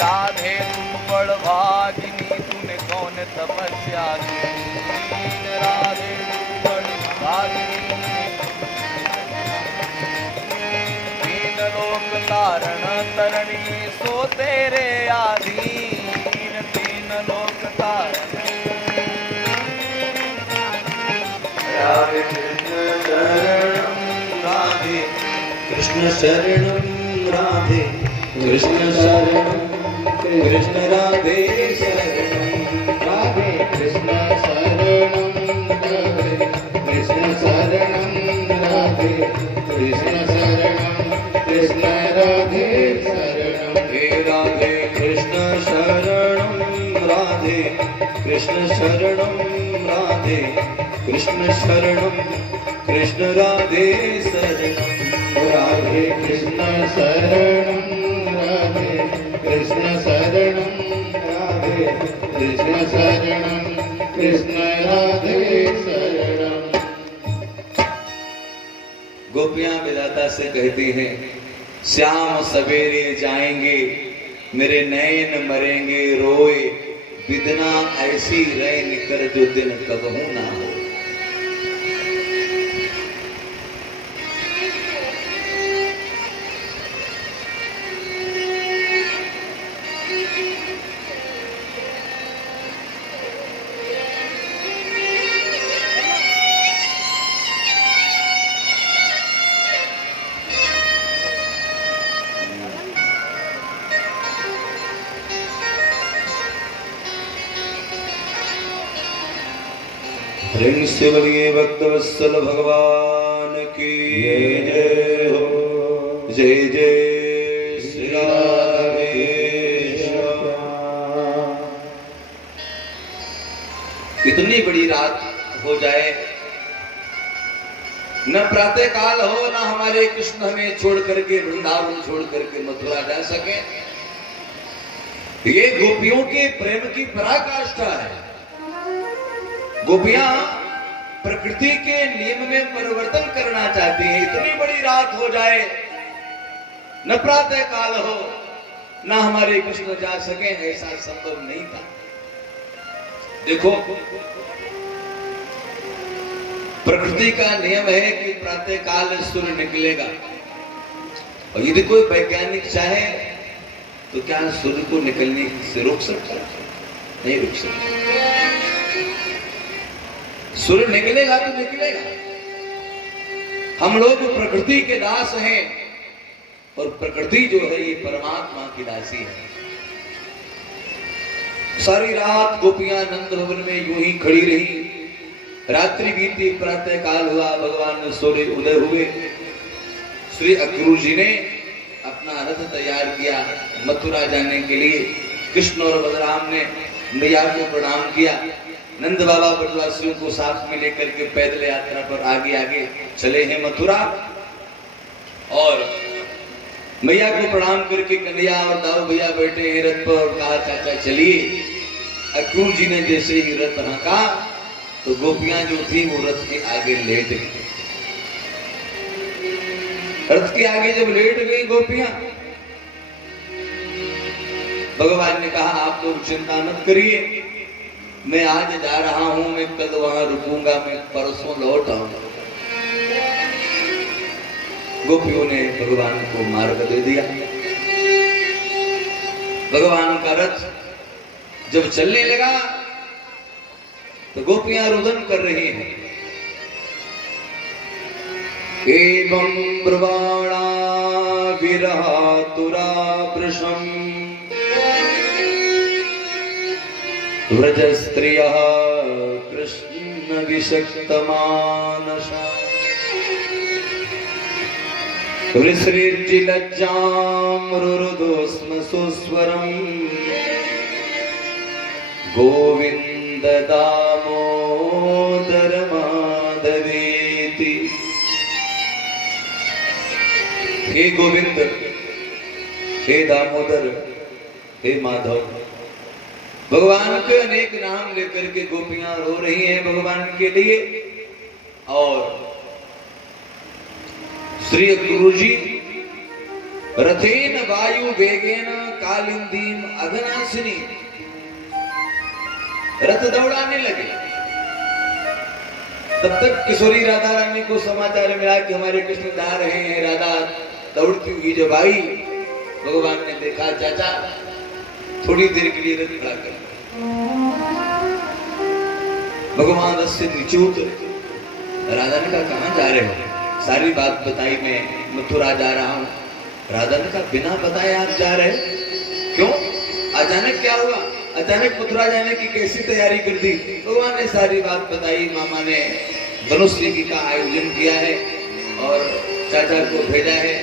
राधे तू बड़ भागिनी तूने कौन तपस्या की राधे तू बड़ भागिनी तीन लोक तारण तरणी सो तेरे आधीन तीन लोक तारण राधे कृष्ण शरणम राधे कृष्ण शरणम राधे कृष्ण शरणम कृष्ण राधे शरणम राधे कृष्ण शरणं राधे कृष्ण शरणं राधे कृष्ण शरणं कृष्ण राधे शरणं हे राधे कृष्ण शरणम राधे कृष्ण शरणम राधे कृष्ण शरणम कृष्ण राधे शरणम राधे कृष्ण शरणं राधे कृष्ण शरणं राधे कृष्ण शरणं कृष्ण राधे शरणं गोपियां विधाता से कहती हैं श्याम सवेरे जाएंगे मेरे नयन मरेंगे रोए विदना ऐसी रैन कर जो दिन कबहू ना हो। ऋण से बलिए भक्तवत्सल भगवान की जय हो। जय जय श्री राधे श्याम। इतनी बड़ी रात हो जाए न प्रातः काल हो न हमारे कृष्ण हमें छोड़ करके वृंदावन छोड़ करके मथुरा जा सके। ये गोपियों के प्रेम की पराकाष्ठा है। गोपियां प्रकृति के नियम में परिवर्तन करना चाहती हैं। इतनी बड़ी रात हो जाए न प्रातः काल हो न हमारे कृष्ण जा सके ऐसा संभव नहीं था। देखो प्रकृति का नियम है कि प्रातः काल सूर्य निकलेगा और यदि कोई वैज्ञानिक चाहे तो क्या सूर्य को निकलने से रोक सकता है? नहीं रोक सकता। सूर्य निकलेगा तो निकलेगा। हम लोग प्रकृति के दास हैं और प्रकृति जो है ये परमात्मा की दासी है। सारी रात गोपियां नंद भवन में यूं ही खड़ी रही। रात्रि बीती, प्रातः काल हुआ, भगवान सूर्य उदय हुए। श्री अक्रूर जी ने अपना रथ तैयार किया मथुरा जाने के लिए। कृष्ण और बलराम ने मैया को प्रणाम किया। नंद बाबा ब्रजवासियों को साथ में लेकर के पैदल यात्रा पर आगे आगे चले हैं मथुरा। और मैया को प्रणाम करके कन्हैया और दाऊ भैया बैठे हैं रथ पर और कहा चाचा चलिए। अक्रूर जी ने जैसे ही रथ हाँका तो गोपियां जो थी वो रथ के आगे लेट गई। रथ के आगे जब लेट गई गोपियां, भगवान ने कहा आप लोग चिंता मत करिए, मैं आज जा रहा हूं, मैं कल वहां रुकूंगा, मैं परसों लौट आऊंगा। गोपियों ने भगवान को मार्ग दे दिया। भगवान का रथ जब चलने लगा तो गोपियां रुदन कर रही हैं। एवं ब्रवाणा विरहातुरा वृषम् व्रज स्त्रियः कृष्ण विषक्तमानसा विसृज्य रुरुदो स्म सुस्वरम् गोविंद दामोदर माधवेति। हे गोविंद, हे दामोदर, हे माधव, भगवान के अनेक नाम लेकर के गोपियां रो रही हैं भगवान के लिए। और श्री गुरुजी रथेन वायु वेगेन कालिंदीम अघनाशिनी रथ दौड़ाने लगे। तब तक किशोरी राधा रानी को समाचार मिला कि हमारे कृष्ण जा रहे हैं। राधा दौड़ती हुई जब आई, भगवान ने देखा चाचा थोड़ी देर के लिए रथ खड़ा कर। भगवान रथ से नीचे उतरे। राधा ने कहा कहां जा रहे हो? सारी बात बताई, मैं मथुरा जा रहा हूं। राधा ने कहा बिना बताए आप जा रहे? क्यों, अचानक क्या हुआ? अचानक मथुरा जाने की कैसी तैयारी कर दी? भगवान ने सारी बात बताई। मामा ने धनुष लीगी का आयोजन किया है और चाचा को भेजा है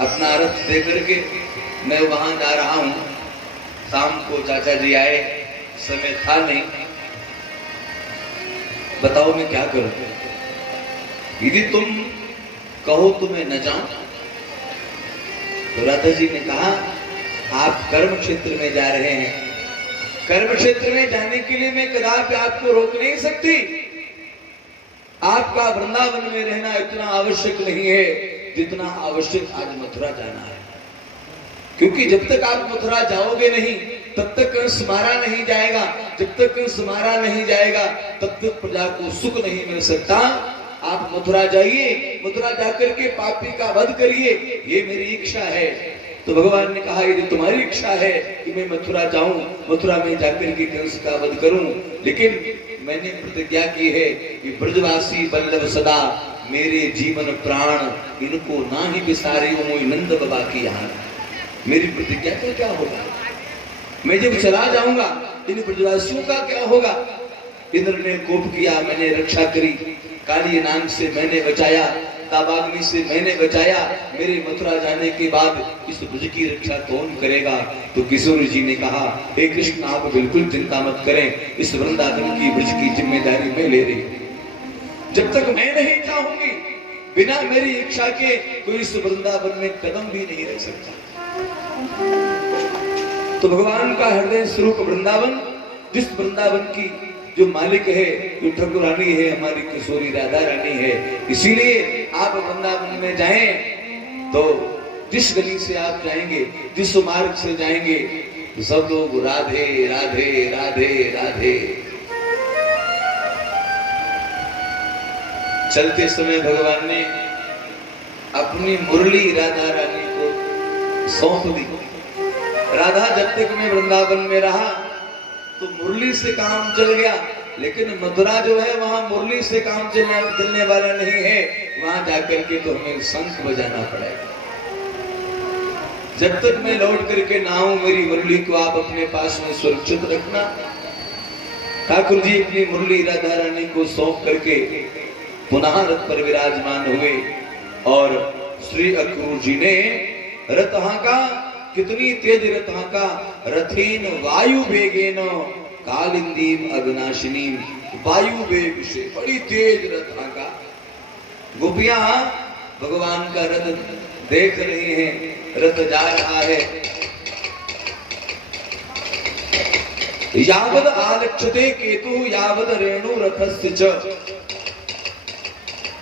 अपना रथ दे करके। मैं वहां जा रहा हूं। शाम को चाचा जी आए, समय था नहीं। बताओ मैं क्या करूं? यदि तुम कहो तो मैं न जाऊं। तो राधा जी ने कहा आप कर्म क्षेत्र में जा रहे हैं, कर्म क्षेत्र में जाने के लिए मैं कदापि आपको रोक नहीं सकती। आपका वृंदावन में रहना इतना आवश्यक नहीं है जितना आवश्यक आज मथुरा जाना है। क्योंकि जब तक आप मथुरा जाओगे नहीं तब तक कंस मारा नहीं जाएगा। जब तक कंस मारा नहीं जाएगा तब तक प्रजा को सुख नहीं मिल सकता। आप मथुरा जाइए, मथुरा जाकर के पापी का वध करिए, ये मेरी इच्छा है। तो भगवान ने कहा यदि तुम्हारी इच्छा है कि मैं मथुरा जाऊं, मथुरा में जाकर के कंस का वध करूं, लेकिन मैंने प्रतिज्ञा की है कि ब्रजवासी बल्लभ सदा मेरे जीवन प्राण इनको ना ही बिसारे मोई नंद बाबा की यहाँ। मेरी प्रतिज्ञा का क्या होगा? मैं जब चला जाऊंगा इन ब्रजवासियों का क्या होगा? इंद्र ने कोप किया, मैंने रक्षा करी। काली नाग से मैंने बचाया, दावाग्नि से मैंने बचाया। मेरे मथुरा जाने के बाद इस ब्रज की रक्षा कौन करेगा? तो किशोर जी ने कहा हे कृष्ण आप बिल्कुल चिंता मत करें, इस वृंदावन की ब्रज की जिम्मेदारी मैं ले रही हूं। जब तक मैं नहीं चाहूंगी, बिना मेरी इच्छा के कोई इस वृंदावन में कदम भी नहीं रह सकता। तो भगवान का हृदय स्वरूप वृंदावन, जिस वृंदावन की जो मालिक है, जो ठाकुरानी है, हमारी किशोरी राधा रानी है। इसीलिए आप वृंदावन में जाएं तो जिस गली से आप जाएंगे, जिस मार्ग से जाएंगे, तो सब लोग राधे राधे राधे राधे। चलते समय भगवान ने अपनी मुरली राधा रानी को सौंप दी। राधा जब तक मैं वृंदावन में रहा तो मुरली से काम चल गया, लेकिन मथुरा जो है वहां मुरली से काम चलने वाला नहीं है। वहां जाकर के तो हमें शंख बजाना पड़ेगा। जब तक मैं लौट करके ना आऊं, मेरी मुरली को आप अपने पास में सुरक्षित रखना। ठाकुर जी अपनी मुरली राधा रानी को सौंप करके पुनः रथ पर विराजमान हुए और श्री अक्रूर जी ने रथ हांका। कितनी तेज रथ हांका। रथेन वायु वेगेन कालिंदीम अग्नाशिनी, वायु वेग से बड़ी तेज रथ हांका। गोपियां भगवान का रथ देख रही हैं, रथ जा रहा है। यावद आलक्ष्यते केतु यावद रेणु रथस्य च।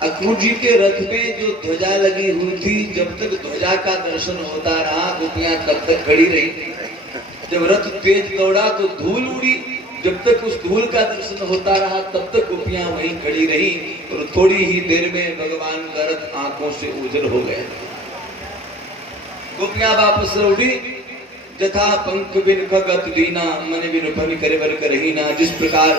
अक्रूर जी के रथ पे जो ध्वजा लगी हुई थी, जब तक ध्वजा का दर्शन होता रहा गोपियां तब तक खड़ी रही। जब रथ तेज दौड़ा तो धूल उड़ी, जब तक उस धूल का दर्शन होता रहा तब तक गोपियां वहीं खड़ी रही और थोड़ी ही देर में भगवान का रथ आंखों से ओझल हो गया। गोपियां वापस लौटी। जथा पंख बिन खगत दीना मन बिन फन करे बर करहीना। जिस प्रकार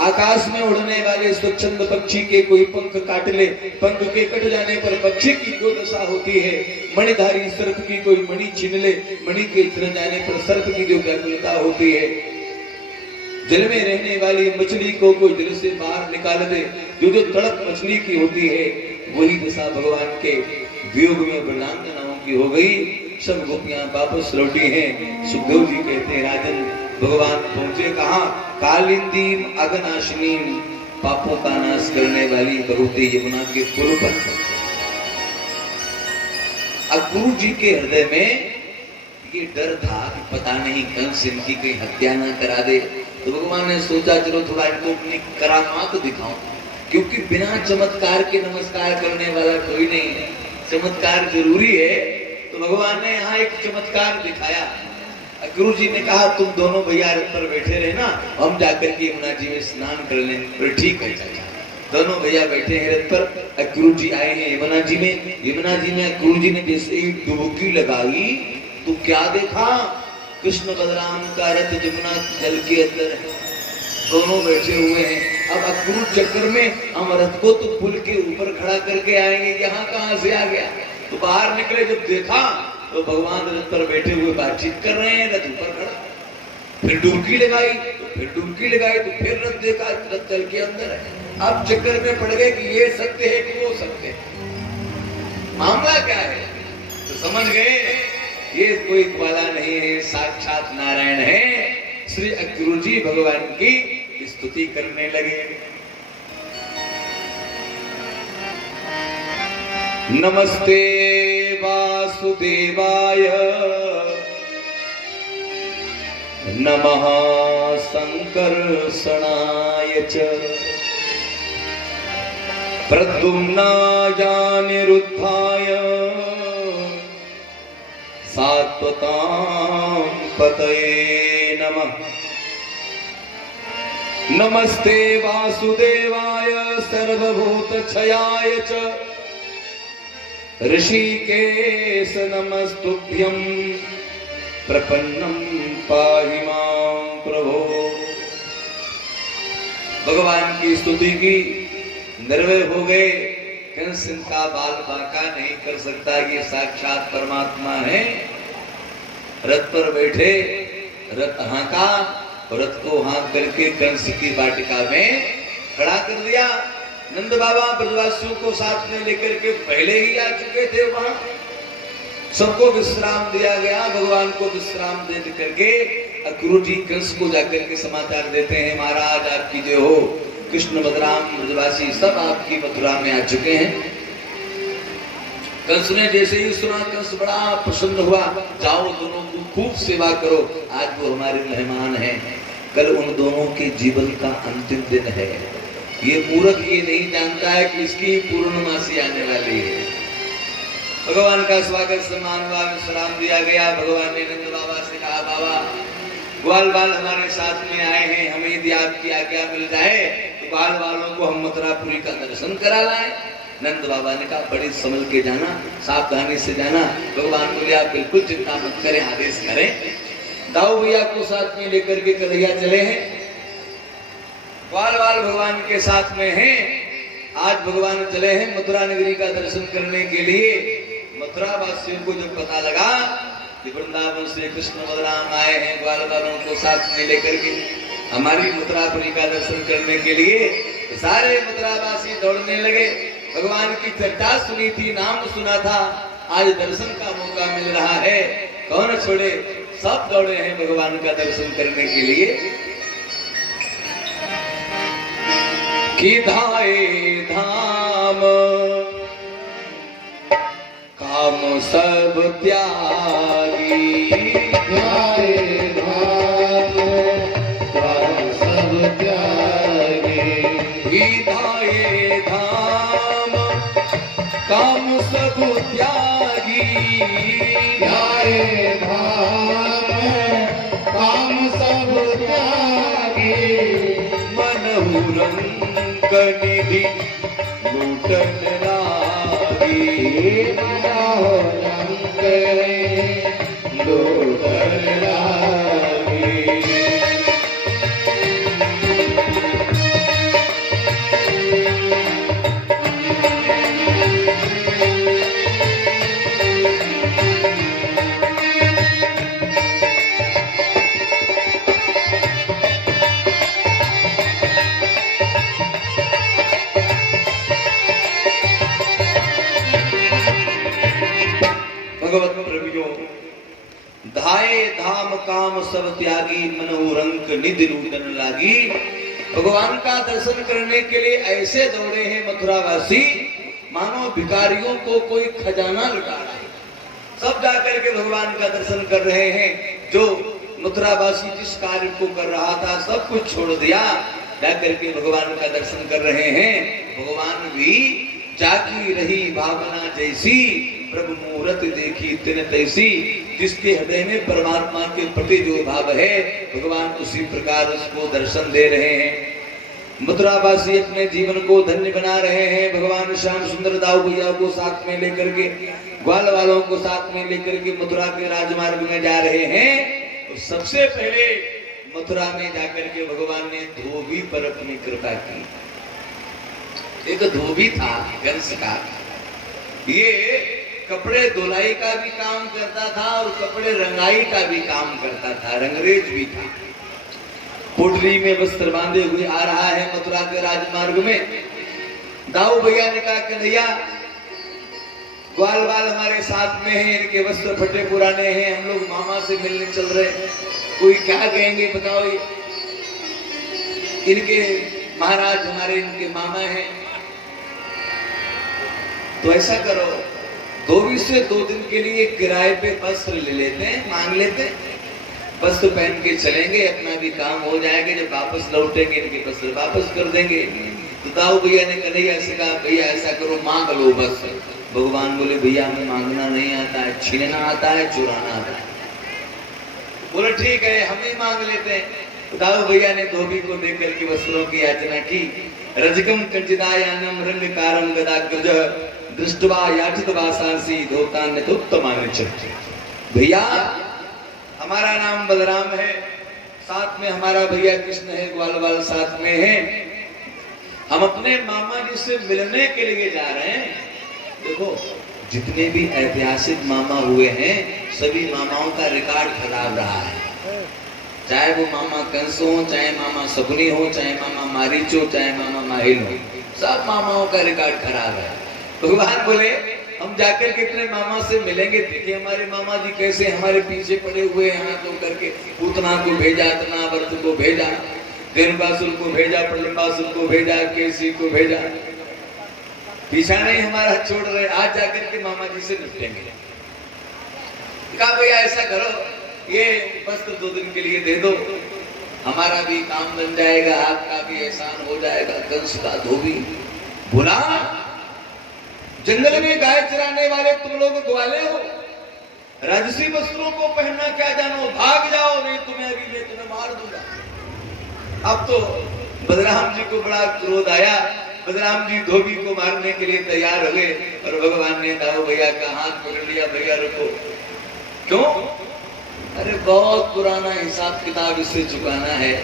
आकाश में उड़ने वाले स्वच्छंद पक्षी के कोई पंख काट ले, पंख के कट जाने पर पक्षी की जो दशा होती है, मणिधारी सर्प की कोई मणि छीन ले, मणि के छिन जाने पर सर्प की जो व्याकुलता होती है, जल में रहने वाली मछली को कोई जल से बाहर निकाल दे, जो जो तड़प मछली की होती है, वही दशा भगवान के वियोग में बलरामजनाओं की हो गई। सब गोपियां वापस लौटी हैं। सुखदेव जी कहते हैं, राजन भगवान पहुंचे कहां? कालिंदीम अगनाशिनीम, पापों का नाश करने वाली भगवती यमुना के पुल पर। अब गुरु जी के हृदय में ये डर था कि पता नहीं कंस इनकी कहीं हत्या ना करा दे, तो भगवान ने सोचा चलो थोड़ा इनको अपनी करामात दिखाऊं, क्योंकि बिना चमत्कार के नमस्कार करने वाला कोई नहीं है, चमत्कार जरूरी है। तो भगवान ने यहाँ एक चमत्कार दिखाया। गुरु जी ने कहा तुम दोनों भैया रथ पर बैठे रहे ना, हम जाकर के यमुना जी में स्नान कर लें। बोले ठीक है। दोनों भैया बैठे हैं रथ पर। गुरु जी आए हैं यमुना जी में। यमुना जी में गुरु जी ने जैसे ही डुबकी लगाई तो क्या देखा? कृष्ण बलराम का रथ यमुना जल के अंदर है, दोनों बैठे हुए हैं। अब अक्रूर चक्कर में हम रथ को तो पुल के ऊपर खड़ा करके आएंगे, यहाँ कहाँ से आ गया? तो बाहर निकले, जब देखा तो भगवान रथ पर बैठे हुए बातचीत कर रहे हैं, रथ ऊपर खड़ा। फिर डुबकी लगाई तो फिर रथ देखा, रथ जल के अंदर है। अब चक्कर में पड़ गए कि ये सत्य है कि वो सत्य है, मामला क्या है? तो समझ गए ये कोई ग्वाला नहीं है, साक्षात नारायण है। श्री अक्रूर जी भगवान की स्तुति करने लगे। नमस्ते वासुदेवाय, नमः संकर्षणाय च, प्रद्युम्नाय निरुद्धाय, सात्वतां पतये नमः। नमस्ते वासुदेवाय सर्वभूतक्षयाय च, ऋषिकेश नमस्तुभ्यं, प्रपन्नं पाहि मां प्रभो। भगवान की स्तुति की, निर्भय हो गए। कंस इनका बाल बांका नहीं कर सकता, ये साक्षात परमात्मा है। रथ पर बैठे, रथ हाँका, रथ को हाँक करके कंस की वाटिका में खड़ा कर दिया। नंद बाबा ब्रजवासियों को साथ में लेकर के पहले ही आ चुके थे वहां। सबको विश्राम दिया गया। भगवान को विश्राम दे करके अक्रूर जी कंस को जाकर के समाचार देते हैं, महाराज आपकी जय हो, कृष्ण बलराम ब्रजवासी सब आपकी मथुरा में आ चुके हैं। कंस ने जैसे ही सुना, कंस बड़ा प्रसन्न हुआ। जाओ दोनों को खूब सेवा करो, आज वो हमारे मेहमान हैं। कल उन दोनों के जीवन का अंतिम दिन है। ये मूर्ख ये नहीं जानता है कि इसकी पूर्णमासी आने वाली है। भगवान का स्वागत सम्मान हुआ, विश्राम दिया गया। भगवान ने नंद बाबा से कहा, बाबा ग्वाल बाल हमारे साथ में आए हैं, हमें यदि आपकी आज्ञा मिल जाए तो ग्वाल बालों को हम मथुरापुरी का दर्शन करा लाएं। नंद बाबा ने कहा, बड़ी संभल के जाना, सावधानी से जाना। भगवान बोले, आप बिल्कुल चिंता मत करें, आदेश करें। दाऊ भैया को साथ में लेकर के कन्हैया चले हैं। ग्वाल बाल भगवान के साथ में हैं। आज भगवान चले हैं मथुरा नगरी का दर्शन करने के लिए। मथुरा वासियों को जब पता लगा कि वृंदावन से कृष्ण बलराम आए हैं, ग्वाल बालों को साथ में लेकर के हमारी मथुरापुरी का दर्शन करने के लिए, सारे मथुरावासी दौड़ने लगे। भगवान की चर्चा सुनी थी, नाम सुना था, आज दर्शन का मौका मिल रहा है, कौन छोड़े। सब दौड़े हैं भगवान का दर्शन करने के लिए। कि धाए धाम काम सब त्यागी, धाए धाम काम सब त्यागी, धाए धाम काम सब त्यागी, धाए धाम काम सब त्यागी, रंक निधि लूटन लागी। मनहु रंक लूटन लागी। भगवत प्रभुओं, धाये धाम काम सब त्यागी, मनहु रंक निधि लूटन लागी। भगवान का दर्शन करने के लिए ऐसे दौड़े हैं मथुरावासी, मानो भिखारियों को कोई खजाना लुटा रहा है। सब जाकर के भगवान का दर्शन कर रहे हैं। जो मथुरावासी जिस कार्य को कर रहा था सब कुछ छोड़ दिया, जाकर के भगवान का दर्शन कर रहे हैं। भगवान भी जागी रही भावना जैसी, प्रभु मूरत देखी तिन तैसी। जिसके हृदय में परमात्मा के प्रति जो भाव है, भगवान उसी प्रकार उसको दर्शन दे रहे हैं। मथुरावासी अपने जीवन को धन्य बना रहे हैं। भगवान श्याम सुंदर दाऊ भैया को साथ में लेकर के, ग्वाल वालों को साथ में लेकर के मथुरा के राजमार्ग में जा रहे हैं। तो सबसे पहले मथुरा में जाकर के भगवान ने धोबी पर अपनी कृपा की। एक धोबी था कंस का, ये कपड़े धुलाई का भी काम करता था और कपड़े रंगाई का भी काम करता था, रंगरेज भी था। पोटली में वस्त्र बांधे हुए आ रहा है मथुरा के राजमार्ग में। दाऊ भैया ने कहा, कन्हैया ग्वाल वाल हमारे साथ में हैं, इनके वस्त्र फटे पुराने हैं, हम लोग मामा से मिलने चल रहे हैं, कोई क्या कहेंगे बताओ। इनके महाराज हमारे इनके मामा हैं, तो ऐसा करो, धोबी से 2 दिन के लिए किराए पे वस्त्र ले लेते हैं, मांग लेते हैं, वस्त्र पहन के चलेंगे, अपना भी काम हो जाएगा। जब वापस लौटेंगे इनके वस्त्र वापस कर देंगे। तो दाऊ भैया ने कन्हैया से कहा, भैया ऐसा करो मांग लो बस। भगवान बोले, भैया हमें मांगना नहीं आता है, छीनना आता है, चुराना आता है। बोले ठीक है, हम ही मांग लेते हैं। दाऊ भैया ने धोबी को देकर के वस्त्रों की याचना की। रजकम कंचिदायानम रंगकारम गदाग्रज दृष्टवा याचित वासांसी धोतान्यतोत्तमानि चक्र। भैया हमारा नाम बलराम है, साथ में हमारा भैया कृष्ण है, ग्वाल वाल साथ में है। हम अपने मामा जी से मिलने के लिए जा रहे हैं। देखो जितने भी ऐतिहासिक मामा हुए हैं, सभी मामाओं का रिकॉर्ड खराब रहा है। चाहे वो मामा कंस हो, चाहे मामा शकुनी हो, चाहे मामा मारीच हो, चाहे मामा माहिल हो, सब मामाओं का रिकॉर्ड खराब है। भगवान बोले हम जाकर के अपने मामा से मिलेंगे। देखिए हमारे मामा जी कैसे हमारे पीछे पड़े हुए हैं, हाथों करके पूतना को भेजा, तनावर्त को भेजा, गर्भासुर को भेजा, प्रलंबासुर को भेजा, केसी को भेजा, पीछा नहीं हमारा छोड़ रहे। आज जाकर के मामा जी से निपटेंगे। कहा भैया ऐसा करो, ये वस्त्र 2 दिन के लिए दे दो, हमारा भी काम बन जाएगा, आपका भी एहसान हो जाएगा। कंस का धोबी बोला, जंगल में गाय चराने वाले तुम लोग ग्वाले हो, राजसी वस्त्रों को पहनना क्या जानो, भाग जाओ नहीं तुम्हें अभी मैं तुम्हें मार दूंगा। अब तो बलराम जी को बड़ा क्रोध आया। बलराम जी धोबी को मारने के लिए तैयार हो गए और भगवान ने दाऊ भैया का हाथ पकड़ लिया, भैया रुको। क्यों? अरे बहुत पुराना हिसाब किताब इससे चुकाना है,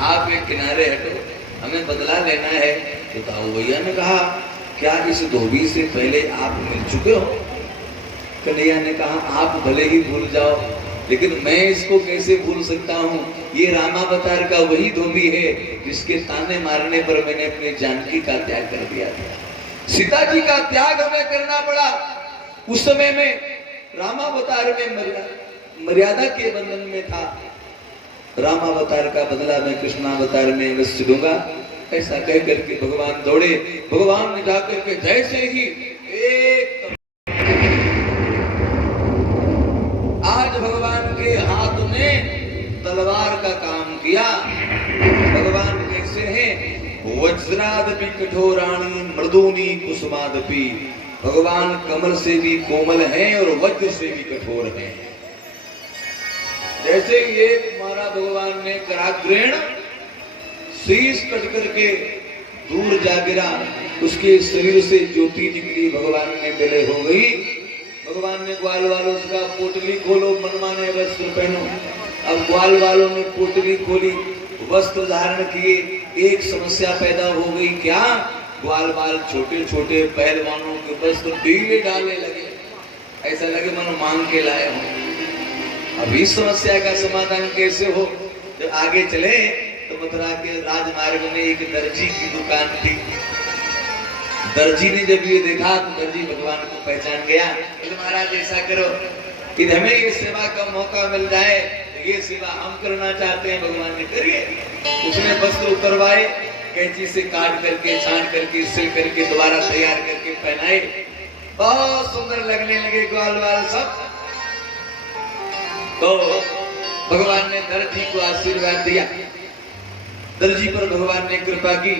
आप एक किनारे हटो, हमें बदला लेना है। तो दाऊ भैया ने कहा, क्या इस धोबी से पहले आप मिल चुके हो? कन्हैया ने कहा, आप भले ही भूल जाओ, लेकिन मैं इसको कैसे भूल सकता हूँ। ये रामावतार का वही धोबी है जिसके ताने मारने पर मैंने अपनी जानकी का त्याग कर दिया था। सीता जी का त्याग हमें करना पड़ा। उस समय में रामावतार में मर्यादा के बंधन में था। रामावतार का बदला मैं कृष्णावतार में अवश्य दूंगा। ऐसा कह करके भगवान दौड़े। भगवान ने जाकर के जैसे ही एक आज भगवान के हाथ में तलवार का काम किया। भगवान कैसे हैं? वज्रादपि कठोराणि मृदूनि कुसुमादपि। भगवान कमल से भी कोमल हैं और वज्र से भी कठोर हैं। जैसे ये मारा भगवान ने कराग्रेण, शीश कट करके दूर जा गिरा, उसके शरीर से ज्योति निकली, भगवान ने विलय हो गई। भगवान ने ग्वाल वालों से कहा पोटली खोलो, मनमाने वस्त्र पहनो। अब ग्वाल वालों ने पोटली खोली, वस्त्र धारण किए। एक समस्या पैदा हो गई, क्या? ग्वाल वाल छोटे छोटे पहलवानों के वस्त्र ढीले डालने लगे, ऐसा लगे मनो मांग के लाए हो। अब इस समस्या का समाधान कैसे हो? जब आगे चले तो मथुरा के राजमार्ग में एक दर्जी की दुकान थी। दर्जी ने जब ये देखा तो दर्जी भगवान को पहचान गया। महाराज ऐसा करो कि हमें ये सेवा का मौका मिल जाए, ये सेवा हम करना चाहते हैं। भगवान ने करिए। उसने वस्त्र उतरवाए, कैंची से काट करके, छांट करके, सिल करके, दोबारा तैयार करके पहनाए। बहुत सुंदर लगने लगे ग्वाल वाल सब। तो भगवान ने दर्जी को आशीर्वाद दिया। दर्जी पर भगवान ने कृपा की।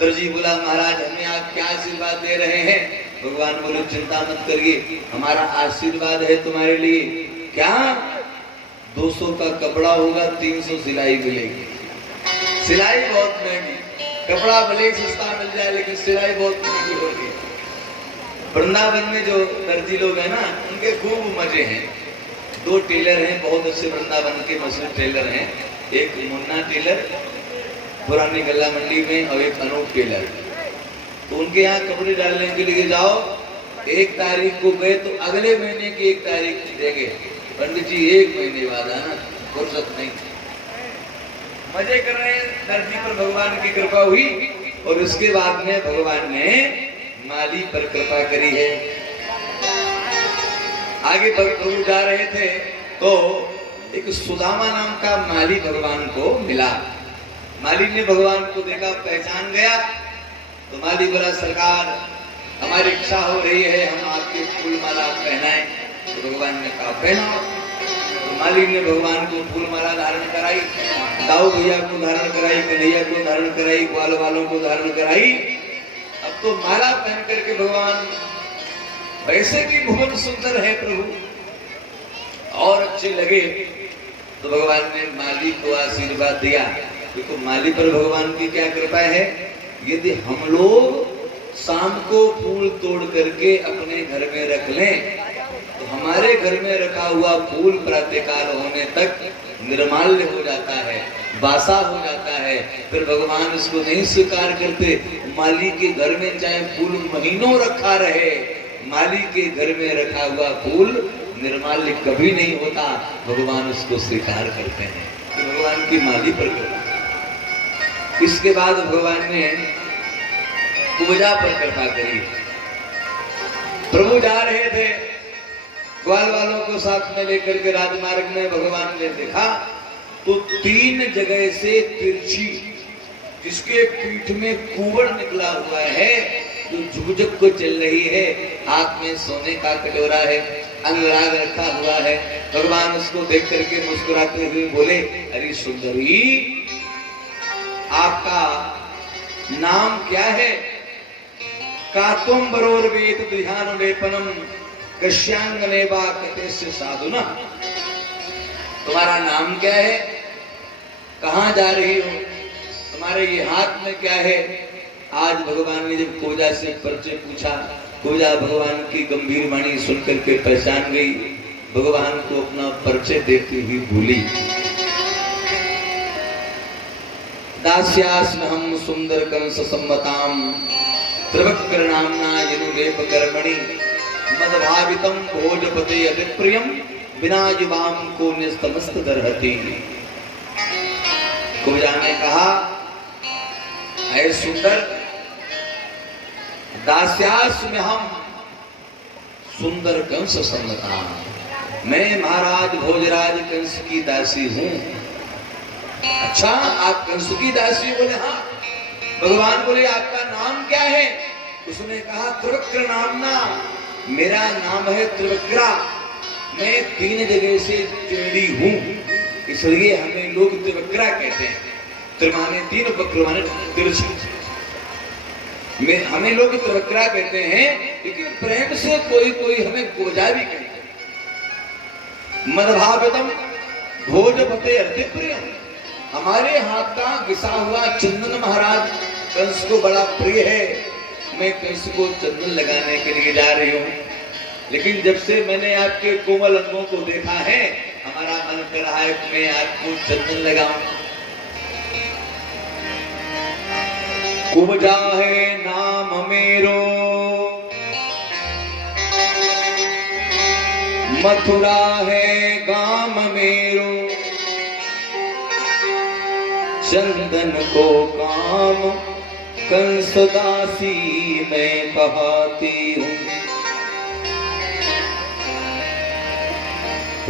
दर्जी बोला महाराज हमें आप क्या आशीर्वाद दे रहे हैं? भगवान बोले चिंता मत करिए, हमारा आशीर्वाद है तुम्हारे लिए। क्या? 200 का कपड़ा होगा, 300 सिलाई मिलेगी। सिलाई बहुत महंगी, कपड़ा भले सस्ता मिल जाए लेकिन सिलाई बहुत महंगी होगी। वृंदावन में जो दर्जी लोग हैं ना, उनके खूब मजे हैं। 2 टेलर हैं, बहुत अच्छे वृंदावन के मशहूर टेलर हैं। एक मुन्ना टेलर पुरानी गल्ला मंडी में, और एक अनूप टेलर। तो उनके यहाँ कपड़े डालने के लिए जाओ, 1 तारीख को गए तो अगले महीने की 1 तारीख देंगे। पंडित जी 1 महीने बाद आना, फुर्सत नहीं। मजे कर रहे हैं। दर्जी पर भगवान की कृपा हुई और उसके बाद में भगवान ने माली पर कृपा करी है। आगे प्रभु जा रहे थे तो एक सुदामा नाम का माली भगवान को मिला। माली ने भगवान को देखा, पहचान गया। तो माली बोला सरकार हमारी इच्छा हो रही है हम आपके फूल माला पहनाएं। तो भगवान ने कहा पहनाओ। तो माली ने भगवान को फूल माला धारण कराई, दाऊ भैया को धारण कराई, कन्हैया को धारण कराई, ग्वाल वालों को धारण कराई। अब तो माला पहन करके भगवान वैसे भी भुवन सुंदर है प्रभु और अच्छे लगे। तो भगवान ने माली को आशीर्वाद दिया। देखो माली पर भगवान की क्या कृपा है। यदि हम लोग शाम को फूल तोड़ करके अपने घर में रख लें तो हमारे घर में रखा हुआ फूल प्रातःकाल होने तक निर्माल्य हो जाता है, बासा हो जाता है। फिर भगवान इसको नहीं स्वीकार करते। माली के घर में चाहे फूल महीनों रखा रहे, माली के घर में रखा हुआ फूल निर्माल्य कभी नहीं होता। भगवान उसको स्वीकार करते हैं। तो भगवान की माली पर कृपा। इसके बाद भगवान ने पूजा पर कृपा करी। प्रभु जा रहे थे, ग्वाल वालों को साथ में लेकर के राजमार्ग में भगवान ने देखा तो 3 जगह से तिरछी, जिसके पीठ में कुंवर निकला हुआ है, जो झुकझुक को चल रही है, हाथ में सोने का कटोरा है, अंगराग रखा हुआ है। भगवान उसको देख करके मुस्कुराते हुए बोले अरे सुंदरी आपका नाम क्या है? कातुम बरोर वेद ध्यान लेपनम कश्यांगने बा कतेस्य साधुना। तुम्हारा नाम क्या है? कहाँ जा रही हो? तुम्हारे ये हाथ में क्या है? आज भगवान ने जब कोजा से परिचय पूछा, कोजा भगवान की गंभीर वाणी सुनकर के पहचान गई। भगवान को अपना परिचय देती हुई भूली। दास्यास्महं सुंदर कंस सम्मताम त्रिवक्र नामना यनुलेप कर्मणि मदभावितम भोजपते अतिप्रियम बिना युवाम को निस्तमस्त दरहति। कोजा ने कहा ऐ सुंदर, दास्यास्महं सुंदर कंस सम्मताम, मैं महाराज भोजराज कंस की दासी हूं। अच्छा आप कंस की दासी? बोले हाँ। भगवान बोले आपका नाम क्या है? उसने कहा त्रिवक्र नामना, मेरा नाम है त्रिवक्रा। मैं 3 जगह से टेढ़ी हूं, इसलिए हमें लोग त्रिवक्रा कहते हैं। त्रिमाने 3, वक्र माने तिरछी। हमें लोग त्रिवक्रा कहते हैं, लेकिन प्रेम से कोई कोई हमें कोजा भी कहते हैं। मदभावितम भोजपते अतिप्रियम, हमारे हाथ का घिसा हुआ चंदन महाराज कंस को बड़ा प्रिय है। मैं कंस को चंदन लगाने के लिए जा रही हूँ, लेकिन जब से मैंने आपके कोमल अंगों को देखा है, हमारा मन कर रहा है कि मैं आपको चंदन लगाऊं। कुब्जा है नाम मेरो, मथुरा है गाम मेरो, चंदन को काम कंस दासी मैं कहती हूँ।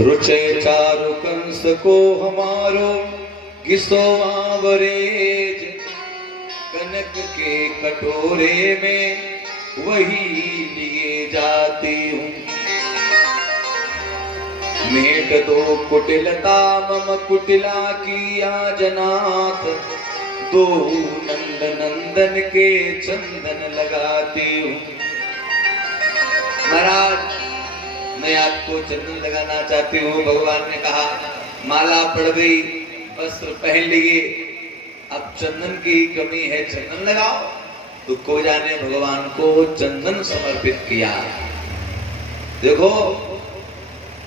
रुचे चारु कंस को हमारो, घिसो आवरेज कनक के कटोरे में वही लिए जाती हूँ। मेट दो कुटिलता मम कुटिला की आजनाथ, दो नंद नंदन के चंदन लगाती हूँ। महाराज मैं आपको चंदन लगाना चाहती हूँ। भगवान ने कहा माला पड़ गई, वस्त्र पहन लिए, अब चंदन की कमी है, चंदन लगाओ। तो कुब्जा ने भगवान को चंदन समर्पित किया। देखो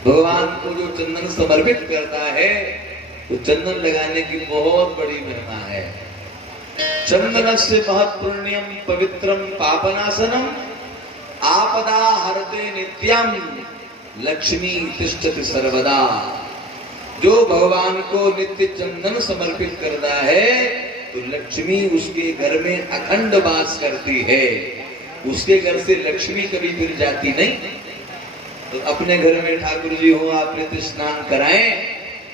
भगवान को जो चंदन समर्पित करता है तो चंदन लगाने की बहुत बड़ी महिमा है। चंदनस्य महत्पुण्यम पवित्रम पापनाशनम, आपदा हरते नित्यम, लक्ष्मी तिष्ठति सर्वदा। जो भगवान को नित्य चंदन समर्पित करता है तो लक्ष्मी उसके घर में अखंड वास करती है। उसके घर से लक्ष्मी कभी फिर जाती नहीं। तो अपने घर में ठाकुर जी हो, आप नित्य स्नान कराएं,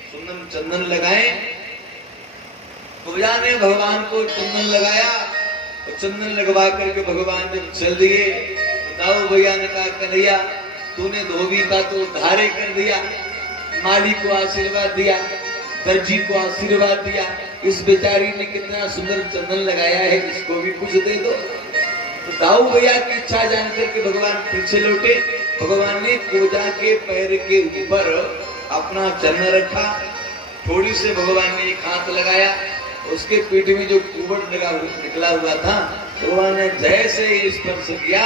सुंदर चंदन लगाएं। कुब्जा ने भगवान को चंदन लगाया और चंदन लगवा करके भगवान जब चल दिए तो दाऊ भैया ने कहा कन्हैया तूने धोबी का तो उद्धार कर दिया, माली को आशीर्वाद दिया, दर्जी को आशीर्वाद दिया, इस बेचारी ने कितना सुंदर चंदन लगाया है, इसको भी कुछ दे दो। तो दाऊ भैया की इच्छा जानकर के भगवान पीछे लौटे। भगवान ने कुब्जा के पैर के ऊपर अपना चरण रखा, थोड़ी से भगवान ने एक हाथ लगाया, उसके पीठ में जो कुबड़ निकला हुआ था, भगवान ने जैसे स्पर्श किया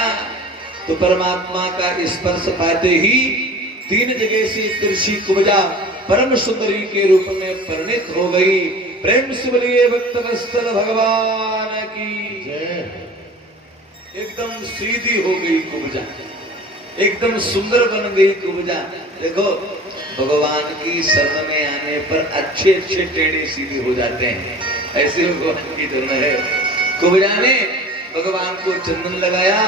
तो परमात्मा का स्पर्श पाते ही 3 जगह से तिरछी कुब्जा परम सुंदरी के रूप में परिणित हो गई। प्रेम से बोलिए भक्तवत्सल भगवान की जय। एकदम सीधी हो गई कुब्जा, एकदम सुंदर बन गई कुब्जा। देखो भगवान की शरण में आने पर अच्छे अच्छे टेढ़े सीधे हो जाते हैं, ऐसे भगवान की धुन है। कुब्जा ने भगवान को चंदन लगाया,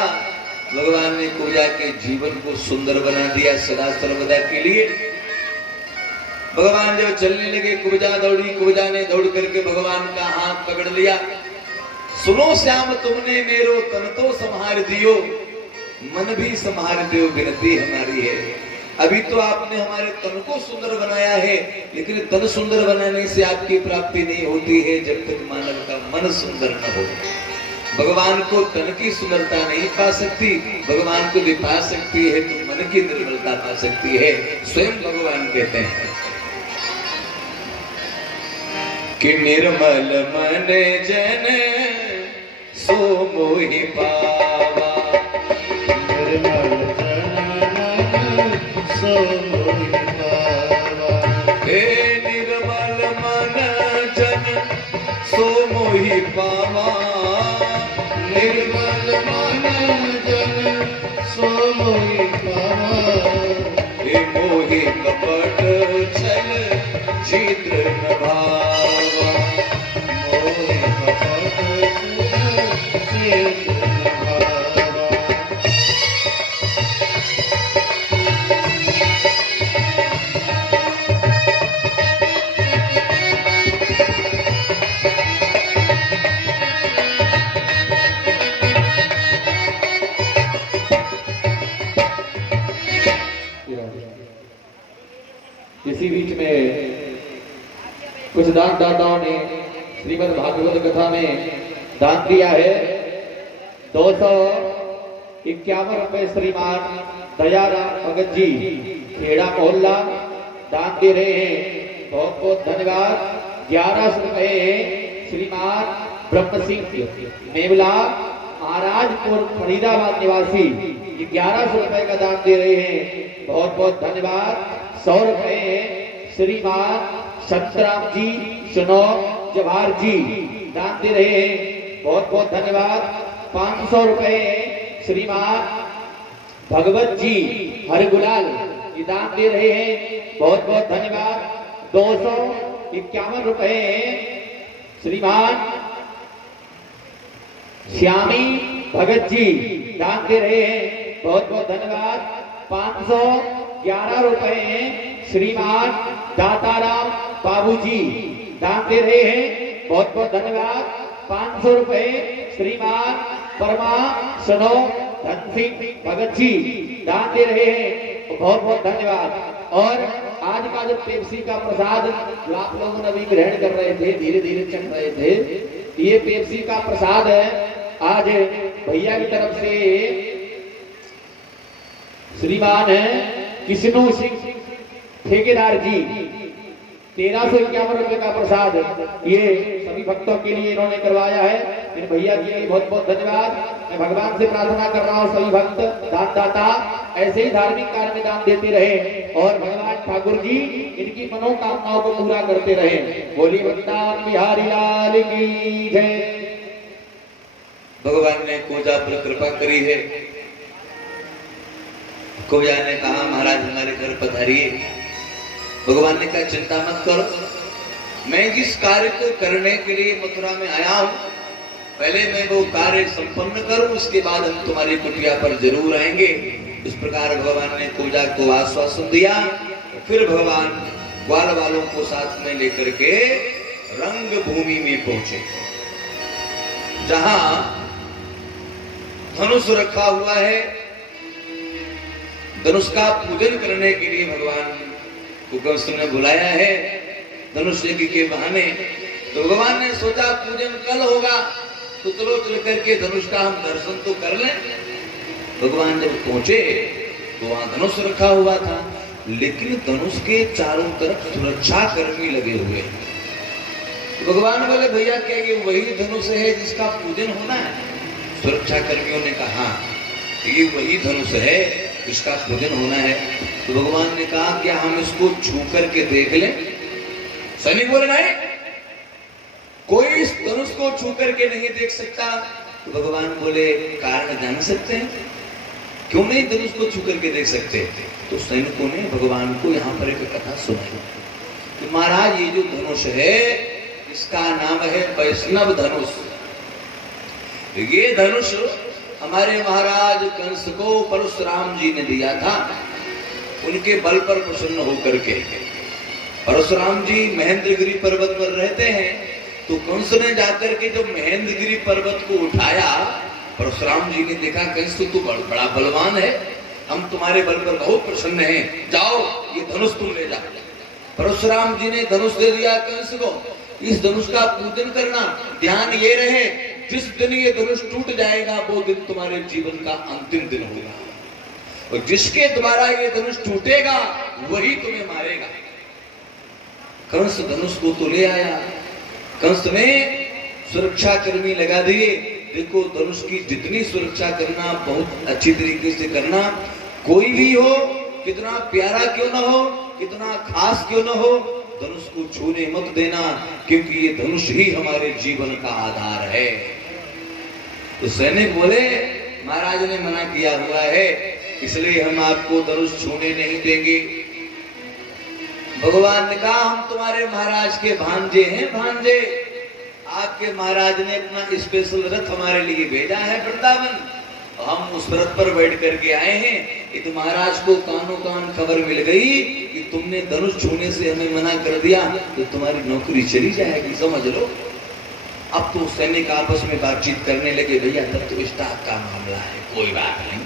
भगवान ने कुब्जा के जीवन को सुंदर बना दिया सदा सर्वदा के लिए। भगवान जब चलने लगे कुब्जा दौड़ी, कुब्जा ने दौड़ करके भगवान का हाथ पकड़ लिया। सुनो श्याम तुमने मेरो तन तो संहार दियो, मन भी संहार दियो विनती हमारी है। अभी तो आपने हमारे तन को सुंदर बनाया है, लेकिन तन सुंदर बनाने से आपकी प्राप्ति नहीं होती है जब तक मानव का मन सुंदर न हो। भगवान को तन की सुंदरता नहीं पा सकती, भगवान को भी पा सकती है तो मन की निर्मलता पा सकती है। स्वयं भगवान कहते हैं कि निर्मल मन जन सो मोहि पावा, निर्मल जन सो मोहि पावा। हे निर्मल मन जन सो मोहि पावा, निर्मल मन जन सो मोहि पावा। हे मोहि कपट छल छिद्र न भावा, मोहि कपट छल छिद्र न भावा। इसी बीच में कुछ दाताओं ने श्रीमद् भागवत कथा में दान दिया है। 251 रुपए श्रीमान दयाराम भगत जी खेड़ा मोहल्ला दान दे रहे हैं। बहुत बहुत धन्यवाद। 1100 रुपए श्रीमान ब्रह्म सिंह मेवला महाराजपुर फरीदाबाद निवासी, ये 1100 रुपए का दान दे रहे हैं, बहुत बहुत धन्यवाद। 100 रुपए श्रीमान संतराम जी सुनो जवाहर जी दान दे रहे हैं, बहुत बहुत धन्यवाद। 500 रुपए श्रीमान भगवत जी हरगुलाल ये दान दे रहे हैं, बहुत बहुत धन्यवाद। 251 रुपए श्रीमान श्यामी भगत जी दान दे रहे हैं, बहुत बहुत धन्यवाद। 511 रुपए श्रीमान दाताराम बाबू जी दान दे रहे हैं, बहुत बहुत धन्यवाद। 500 रुपए श्रीमान परमा सनो धन सिंह भगत जी दान दे रहे हैं, बहुत बहुत धन्यवाद। और आज का जो पेप्सी का प्रसाद जो आप लोगों ने अभी ग्रहण कर रहे थे, धीरे धीरे चल रहे थे, ये पेप्सी का प्रसाद है। आज भैया की तरफ से श्रीमान है किशनु सिंह ठेकेदार जी 1351 रुपए का प्रसाद ये सभी भक्तों के लिए इन्होंने करवाया है। इन भैया के लिए बहुत बहुत धन्यवाद। मैं भगवान से प्रार्थना कर रहा हूँ सभी भक्त दानदाता ऐसे ही धार्मिक कार्य में दान देते रहे और भगवान ठाकुर जी इनकी मनोकामनाओं को पूरा करते रहे। बोली वृंदावन बिहारी लाल की जय। भगवान ने कोजा पर कृपा करी है। कोजा ने कहा महाराज हमारे घर पधारिए। भगवान ने कहा चिंता मत करो, मैं जिस कार्य को करने के लिए मथुरा में आया हूं पहले मैं वो कार्य संपन्न करूं, उसके बाद हम तुम्हारी कुटिया पर जरूर आएंगे। इस प्रकार भगवान ने कोजा को आश्वासन दिया। फिर भगवान ग्वाल वालों को साथ में लेकर के रंग भूमि में पहुंचे, जहां धनुष रखा हुआ है। धनुष का पूजन करने के लिए भगवान को कंस ने बुलाया है धनुष यज्ञ के बहाने। तो भगवान ने सोचा पूजन कल होगा तो चलो चल करके धनुष का हम दर्शन तो कर लें। भगवान जब पहुंचे तो वहां धनुष रखा हुआ था, लेकिन धनुष के चारों तरफ सुरक्षा कर्मी लगे हुए। तो भगवान बोले भैया क्या ये वही धनुष है जिसका पूजन होना है? सुरक्षा कर्मियों ने कहा ये वही धनुष है इसका पूजन होना है। तो भगवान ने कहा क्या हम इसको छू करके देख लें? सैनिक बोले नहीं, कोई इस धनुष को छू करके नहीं देख सकता। तो भगवान बोले कारण जान सकते हैं? क्यों नहीं धनुष को छू करके देख सकते? तो सैनिकों ने भगवान को यहाँ पर एक कथा सुनाई कि महाराज ये जो धनुष है इसका नाम है वैष्णव धनुष। ये धनुष हमारे महाराज कंस को परशुराम जी ने दिया था, उनके बल पर प्रसन्न होकर के। परशुराम जी महेंद्रगिरी पर्वत पर रहते हैं, तो कंस ने जाकर के जब महेंद्रगिरी पर्वत को उठाया, परशुराम जी ने देखा कंस तो बड़ा बलवान है, हम तुम्हारे बल पर बहुत प्रसन्न हैं, जाओ ये धनुष तुम ले जाओ। परशुराम जी ने धनुष दे दिया कंस को। इस धनुष का पूजन करना, ध्यान ये रहे जिस दिन ये धनुष टूट जाएगा वो दिन तुम्हारे जीवन का अंतिम दिन होगा, और जिसके द्वारा ये धनुष टूटेगा वही तुम्हें मारेगा। कंस धनुष को तो ले आया, कंस ने सुरक्षा कर्मी लगा दिए। देखो धनुष की जितनी सुरक्षा करना बहुत अच्छी तरीके से करना, कोई भी हो कितना प्यारा क्यों ना हो, कितना खास क्यों ना हो, धनुष को छूने मत देना, क्योंकि ये धनुष ही हमारे जीवन का आधार है। तो सैनिक बोले महाराज ने मना किया हुआ है इसलिए हम आपको धनुष छूने नहीं देंगे। भगवान ने कहा हम तुम्हारे महाराज के भांजे हैं, भांजे। आपके महाराज ने अपना स्पेशल रथ हमारे लिए भेजा है वृंदावन, हम उस रथ पर बैठ करके आए हैं। तो महाराज को कानों कान खबर मिल गई कि तुमने धनुष छूने से हमें मना कर दिया तो तुम्हारी नौकरी चली जाएगी, समझ लो। अब तो सैनिक आपस में बातचीत करने लगे, भैया तब तो स्टाफ का मामला है, कोई बात नहीं,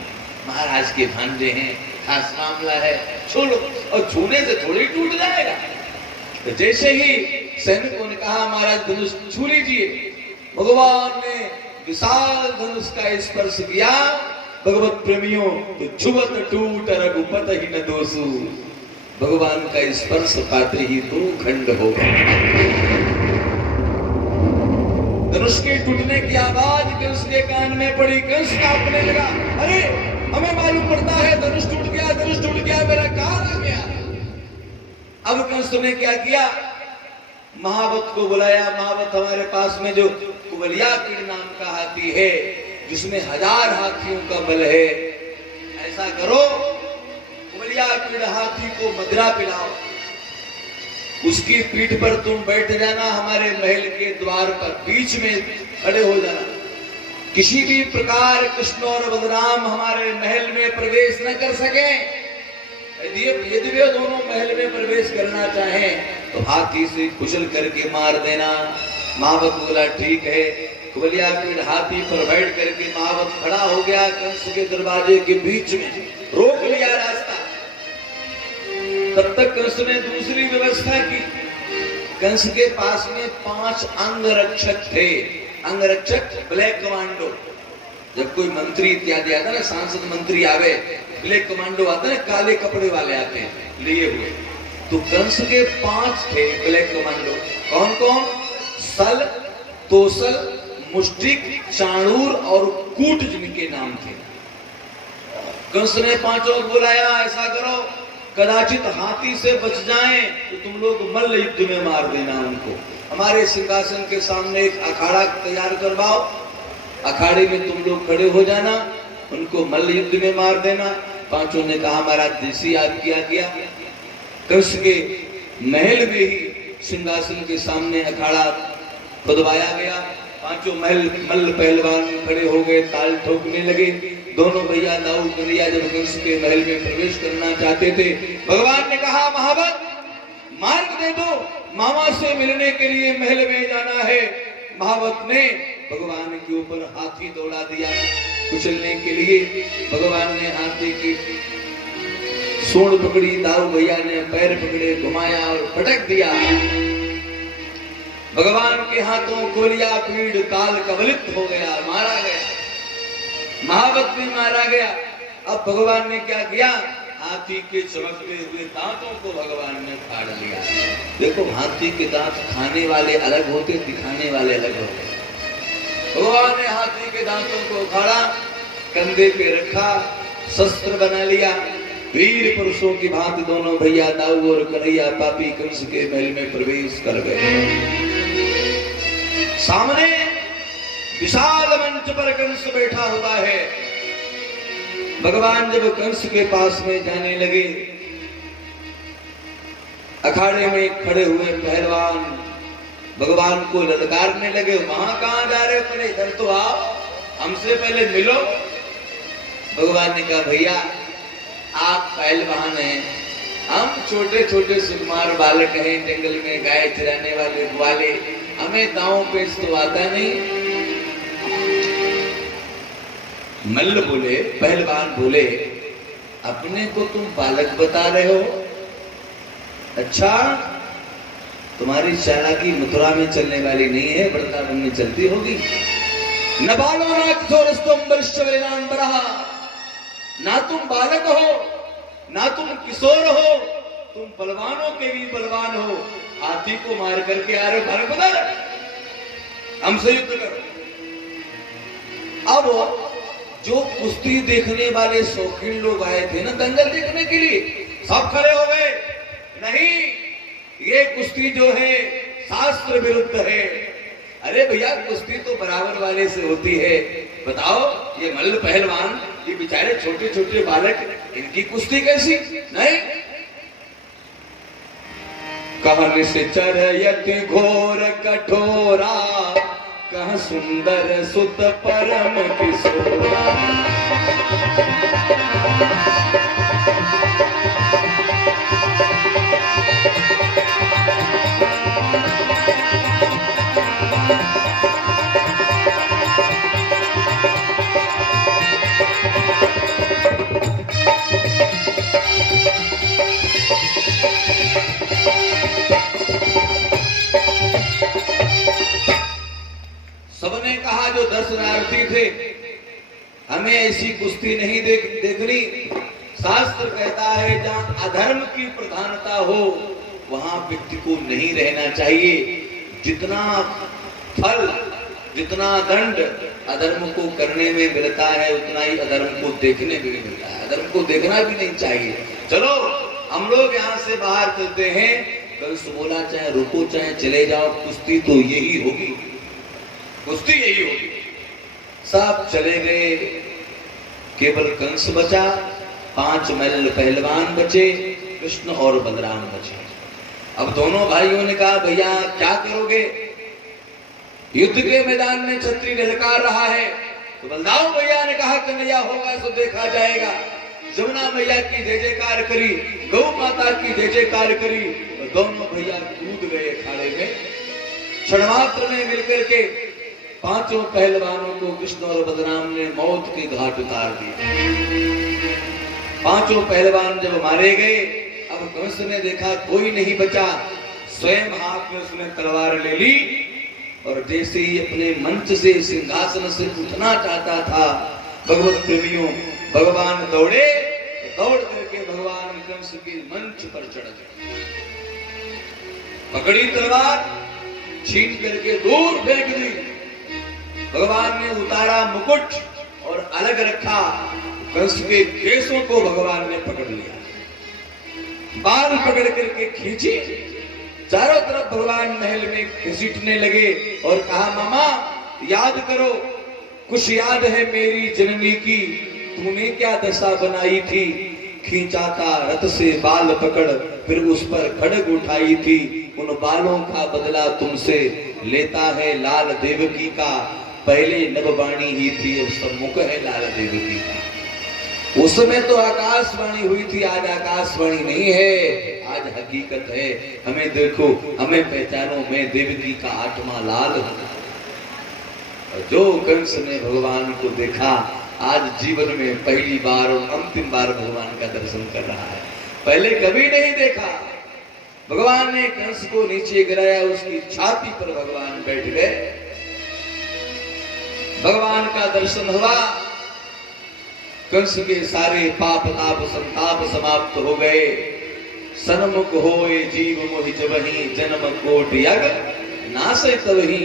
महाराज के भांजे हैं, खास मामला है, छोड़ो। और छूने से थोड़ी टूट जाएगा। तो जैसे ही सैनिकों ने कहा महाराज धनुष छू लीजिए, भगवान ने विशाल धनुष का स्पर्श किया। भगवत प्रेमियों तो छुवत टूट रघुपत ही न दोषु, भगवान का स्पर्श पाते ही दो खंड हो गए। धनुष के टूटने की आवाज कंस के कान में पड़ी। कंस कांपने लगा, अरे हमें मालूम पड़ता है धनुष टूट गया, मेरा कान आ गया। अब कंस ने क्या किया, महावत को बुलाया। महावत, हमारे पास में जो कुबलियापीड़ नाम का हाथी है, जिसमें 1000 हाथियों का बल है, ऐसा करो कुबलियापीड़ हाथी को मदिरा पिलाओ, उसकी पीठ पर तुम बैठ जाना, हमारे महल के द्वार पर बीच में खड़े हो जाना। किसी भी प्रकार कृष्ण और बलराम हमारे महल में प्रवेश न कर सके। यदि वे दोनों महल में प्रवेश करना चाहें तो हाथी से कुचल करके मार देना। महावत बोला ठीक है। कुबलियापीड़ हाथी पर बैठ करके महावत खड़ा हो गया, कंस के दरवाजे के बीच में रोक लिया रास्ता। तब तक कंस ने दूसरी व्यवस्था की। कंस के पास में 5 अंगरक्षक थे। अंगरक्षक ब्लैक कमांडो, जब कोई मंत्री इत्यादि आता ना, सांसद मंत्री आवे, ब्लैक कमांडो आता है, काले कपड़े वाले आते हैं लिए हुए। तो कंस के 5 थे ब्लैक कमांडो। कौन कौन? सल, तोसल, मुष्टिक, चाणूर और कूट जिनके नाम थे। कंस ने 5 बुलाया, ऐसा करो कदाचित हाथी से बच जाएं तो तुम लोग मल्ल युद्ध में मार देना उनको। हमारे सिंहासन के सामने एक अखाड़ा तैयार करवाओ, अखाड़े में तुम लोग खड़े हो जाना, उनको मल्ल युद्ध में मार देना। 5 ने कहा महाराज जैसी आज्ञा किया। कंस के महल में ही सिंहासन के सामने अखाड़ा खुदवाया गया। 5 मल्ल पहलवान खड़े हो गए, ताल ठोकने लगे। दोनों भैया दाऊ कन्हैया जब कंस के महल में प्रवेश करना चाहते थे, भगवान ने कहा महावत मार्ग दे दो, मामा से मिलने के लिए महल में जाना है। महावत ने भगवान के ऊपर हाथी दौड़ा दिया कुचलने के लिए। भगवान ने हाथी की सूंड पकड़ी, दाऊ भैया ने पैर पकड़े, घुमाया और पटक दिया। भगवान के हाथों कुबलियापीड़ काल कवलित हो गया, मारा गया। महावत भी मारा गया। अब भगवान ने क्या किया, हाथी के चमकते हुए दांतों को भगवान ने फाड़ लिया। देखो हाथी के दांत खाने वाले अलग होते, दिखाने वाले अलग होते। भगवान ने हाथी के दांतों को उखाड़ा, कंधे पे रखा, शस्त्र बना लिया। वीर पुरुषों की भांति दोनों भैया दाऊ और कन्हैया पापी कंस के महल में प्रवेश कर गए। सामने विशाल मंच पर कंस बैठा हुआ है। भगवान जब कंस के पास में जाने लगे, अखाड़े में खड़े हुए पहलवान भगवान को ललकारने लगे, वहां कहां जा रहे हो, पहले इधर तो आओ, हमसे पहले मिलो। भगवान ने कहा भैया आप पहलवान हैं, हम छोटे छोटे सुकुमार बालक हैं, जंगल में गाय चराने वाले ग्वाले, हमें दांव पेच तो आता नहीं। मल्ल बोले, पहलवान बोले अपने को तुम बालक बता रहे हो? अच्छा तुम्हारी चालाकी मथुरा में चलने वाली नहीं है, वृंदावन में चलती होगी। न बालो न किशोरस्तुम वरिष्ठ वैरान बरहा, ना तुम बालक हो ना तुम किशोर हो, तुम बलवानों के भी बलवान हो। हाथी को मार करके आ रहे हो, बालक बता रहे, हमसे युद्ध करो। अब जो कुश्ती देखने वाले शौकीन लोग आए थे ना दंगल देखने के लिए, सब खड़े हो गए, नहीं ये कुश्ती जो है शास्त्र विरुद्ध है। अरे भैया कुश्ती तो बराबर वाले से होती है, बताओ ये मल्ल पहलवान, ये बेचारे छोटे छोटे बालक, इनकी कुश्ती कैसी? नहीं। कहन से चढ़यति घोर कठोरा, कह सुंदर सुत परम किशोरा। सबने कहा जो दर्शनार्थी थे हमें ऐसी कुश्ती नहीं देखनी। शास्त्र कहता है जहां अधर्म की प्रधानता हो वहां व्यक्ति को नहीं रहना चाहिए। जितना फल जितना दंड अधर्म को करने में मिलता है उतना ही अधर्म को देखने में भी मिलता है। अधर्म को देखना भी नहीं चाहिए। चलो हम लोग यहाँ से बाहर चलते हैं। कंस बोला चाहे रुको चाहे चले जाओ, कुश्ती तो यही होगी, कुश्ती यही होगी। सब चले गए, केवल कंस बचा, 5 मल्ल पहलवान बचे, कृष्ण और बलराम बचे। अब दोनों भाइयों ने कहा भैया क्या करोगे? युद्ध के मैदान में छतरी ललकार रहा है। तो बलदाऊ भैया ने कहा कन्हैया होगा तो देखा जाएगा। जमुना मैया की जय जयकार करी, गौ माता की जय जयकार करी, तो दोनों भैया कूद गए अखाड़े में। क्षणमात्र में मिलकर के 5 पहलवानों को कृष्ण और बलराम ने मौत के घाट उतार दिया। 5 पहलवान जब मारे गए, अब कंस ने देखा कोई नहीं बचा, स्वयं हाथ में उसने तलवार ले ली और जैसे ही अपने मंच से सिंहासन से उठना चाहता था, भगवत प्रेमियों भगवान दौड़े, दौड़ करके भगवान कंस के मंच पर चढ़ गए, पकड़ी तलवार, छीन करके दूर फेंक दी। भगवान ने उतारा मुकुट और अलग रखा, कंस के केसों को भगवान ने पकड़ लिया, बाल पकड़ करके खींची, चारों तरफ भगवान महल में घसीटने लगे और कहा मामा याद करो, कुछ याद है मेरी जननी की, तूने क्या दशा बनाई थी, खींचाता रथ से बाल पकड़ फिर उस पर खड्ग उठाई थी, उन बालों का बदला तुमसे लेता है लाल देवकी का, पहले नववाणी ही थी अब सम्मुख है लाल देवकी का। उस समय तो आकाशवाणी हुई थी, आज आकाशवाणी नहीं है, आज हकीकत है। हमें देखो, हमें पहचानो, मैं देवकी का 8वां लाल हूं। जो कंस ने भगवान को देखा, आज जीवन में पहली बार और अंतिम बार भगवान का दर्शन कर रहा है, पहले कभी नहीं देखा। भगवान ने कंस को नीचे गिराया, उसकी छाती पर भगवान बैठ गए, भगवान का दर्शन हुआ, कंस के सारे पाप ताप संताप समाप्त हो गए। सन्मुख होए जीव मोहि जबहि, जन्म कोट यग नासे तबहि।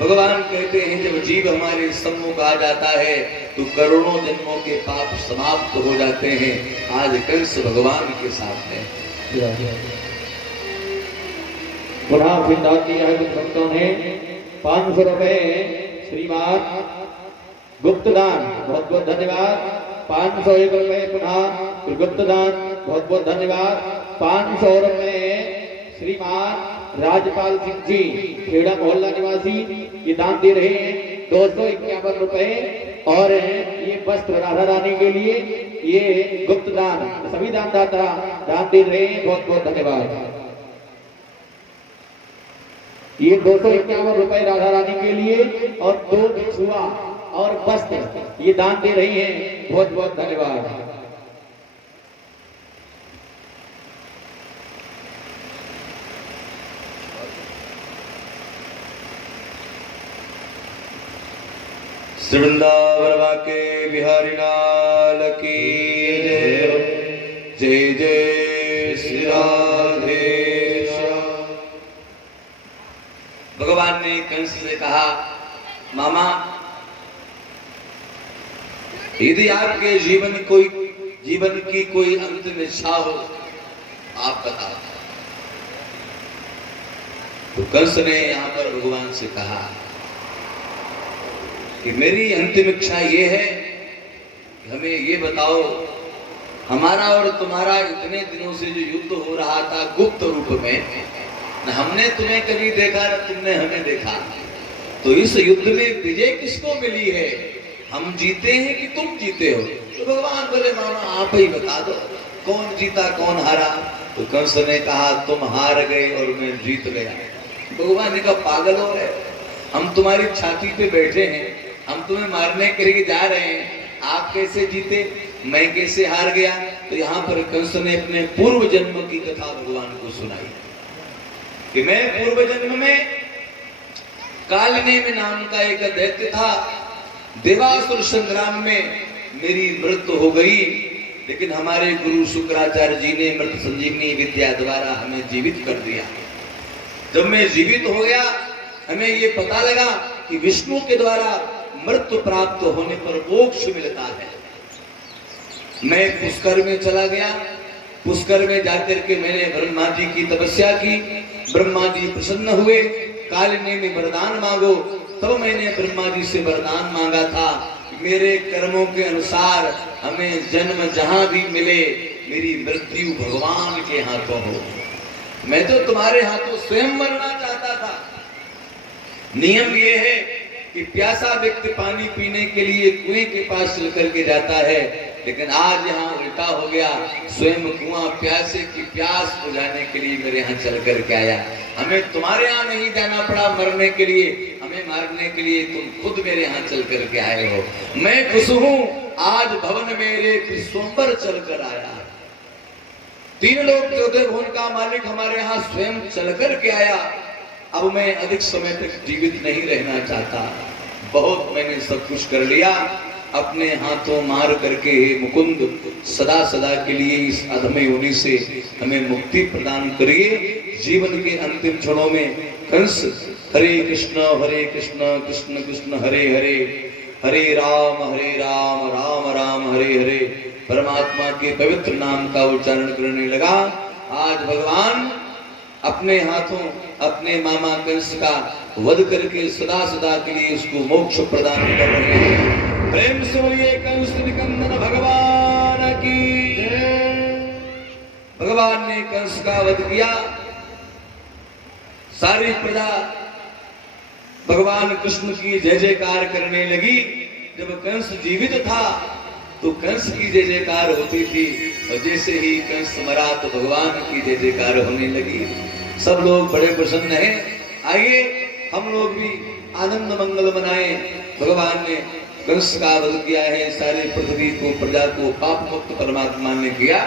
भगवान कहते हैं जब जीव हमारे सम्मुख आ जाता है तो करोड़ों जन्मों के पाप समाप्त हो जाते हैं। आज कंस भगवान के साथ है। पुनः वृंदावन है, कुछ भक्तों ने 500 रुपए श्रीमान गुप्त दान, बहुत बहुत धन्यवाद। 501 रुपए पुनः गुप्त दान, बहुत बहुत धन्यवाद। 500 रुपए श्रीमान राजपाल सिंह जी, खेड़ा मोहल्ला निवासी, ये दान दे रहे हैं। 251 रुपए और ये वस्त्र राधा रानी के लिए, ये गुप्त दान सभी दानदाता दान दे रहे हैं, बहुत बहुत धन्यवाद। ये 251 रुपए राधा रानी के लिए और 2 बिछुआ और वस्त्र ये दान दे रही हैं, बहुत बहुत धन्यवाद। श्री वृंदावन के बिहारी लाल की जय, जय जय श्री राधे। भगवान ने कंस से कहा मामा यदि आपके जीवन की कोई अंतिम इच्छा हो आप बताओ। तो कंस ने यहाँ पर भगवान से कहा कि मेरी अंतिम इच्छा ये है कि हमें ये बताओ, हमारा और तुम्हारा इतने दिनों से जो युद्ध हो रहा था गुप्त रूप में, न हमने तुम्हें कभी देखा न तुमने हमें देखा, तो इस युद्ध में विजय किसको मिली है? हम जीते हैं कि तुम जीते हो? तो भगवान बोले मामा आप ही बता दो कौन जीता कौन हारा। तो कंस ने कहा तुम हार गए और मैं जीत गया। भगवान ने कहा पागल हो रहे, हम तुम्हारी छाती पे बैठे हैं, हम तुम्हें मारने के लिए जा रहे हैं, आप कैसे जीते मैं कैसे हार गया? तो यहाँ पर कंस ने अपने पूर्व जन्म की कथा भगवान को सुनाई कि मैं पूर्व जन्म में कालनेमि नाम का एक दैत्य था, देवासुर संग्राम में मेरी मृत्यु हो गई, लेकिन हमारे गुरु शुक्राचार्य जी ने मृत संजीवनी विद्या द्वारा हमें जीवित कर दिया। जब मैं जीवित हो गया हमें ये पता लगा कि विष्णु के द्वारा मृत्यु प्राप्त होने पर मोक्ष मिलता है। मैं पुष्कर में चला गया, पुष्कर में जाकर के मैंने ब्रह्मा जी की तपस्या की, ब्रह्मा जी प्रसन्न हुए, कालिनी में वरदान मांगो। तब मैंने ब्रह्मा जी से वरदान मांगा था, मेरे कर्मों के अनुसार हमें जन्म जहां भी मिले, मेरी मृत्यु भगवान के हाथों हो। मैं तो तुम्हारे हाथों स्वयं मरना चाहता था। नियम यह है कि प्यासा व्यक्ति पानी पीने के लिए कुएं के पास चल करके जाता है, लेकिन आज यहाँ उल्टा हो गया, स्वयं कुआं प्यासे की प्यास बुझाने के लिए मेरे यहाँ चल करके आया। हमें तुम्हारे यहाँ नहीं जाना पड़ा मरने के लिए, हमें मारने के लिए तुम खुद मेरे यहाँ चल करके आए हो। मैं खुश हूँ, आज भवन मेरे विश्वंबर चल कर आया। 3 लोग 14 भुवन का मालिक हमारे यहाँ स्वयं चल करके आया। अब मैं अधिक समय तक जीवित नहीं रहना चाहता, बहुत मैंने सब कुछ कर लिया, अपने हाथों मार करके हे मुकुंद सदा सदा के लिए इस अधम योनि से हमें मुक्ति प्रदान करिए। जीवन के अंतिम क्षणों में कंस हरे कृष्ण कृष्ण कृष्ण हरे हरे, हरे राम राम राम हरे हरे परमात्मा के पवित्र नाम का उच्चारण करने लगा। आज भगवान अपने हाथों अपने मामा कंस का वध करके सदा सदा के लिए उसको मोक्ष प्रदान कर रहे हैं। प्रेम से बोलिए कंस निकंदन भगवान की जय। भगवान ने कंस का वध किया। सारी प्रजा भगवान कृष्ण की जय जयकार करने लगी। जब कंस जीवित था तो कंस की जय जयकार होती थी, और जैसे ही कंस मरा तो भगवान की जय जयकार होने लगी। सब लोग बड़े प्रसन्न हैं। आइए हम लोग भी आनंद मंगल मनाएं। भगवान ने कंस का वध किया है, सारी पृथ्वी को प्रजा को पाप मुक्त परमात्मा ने किया।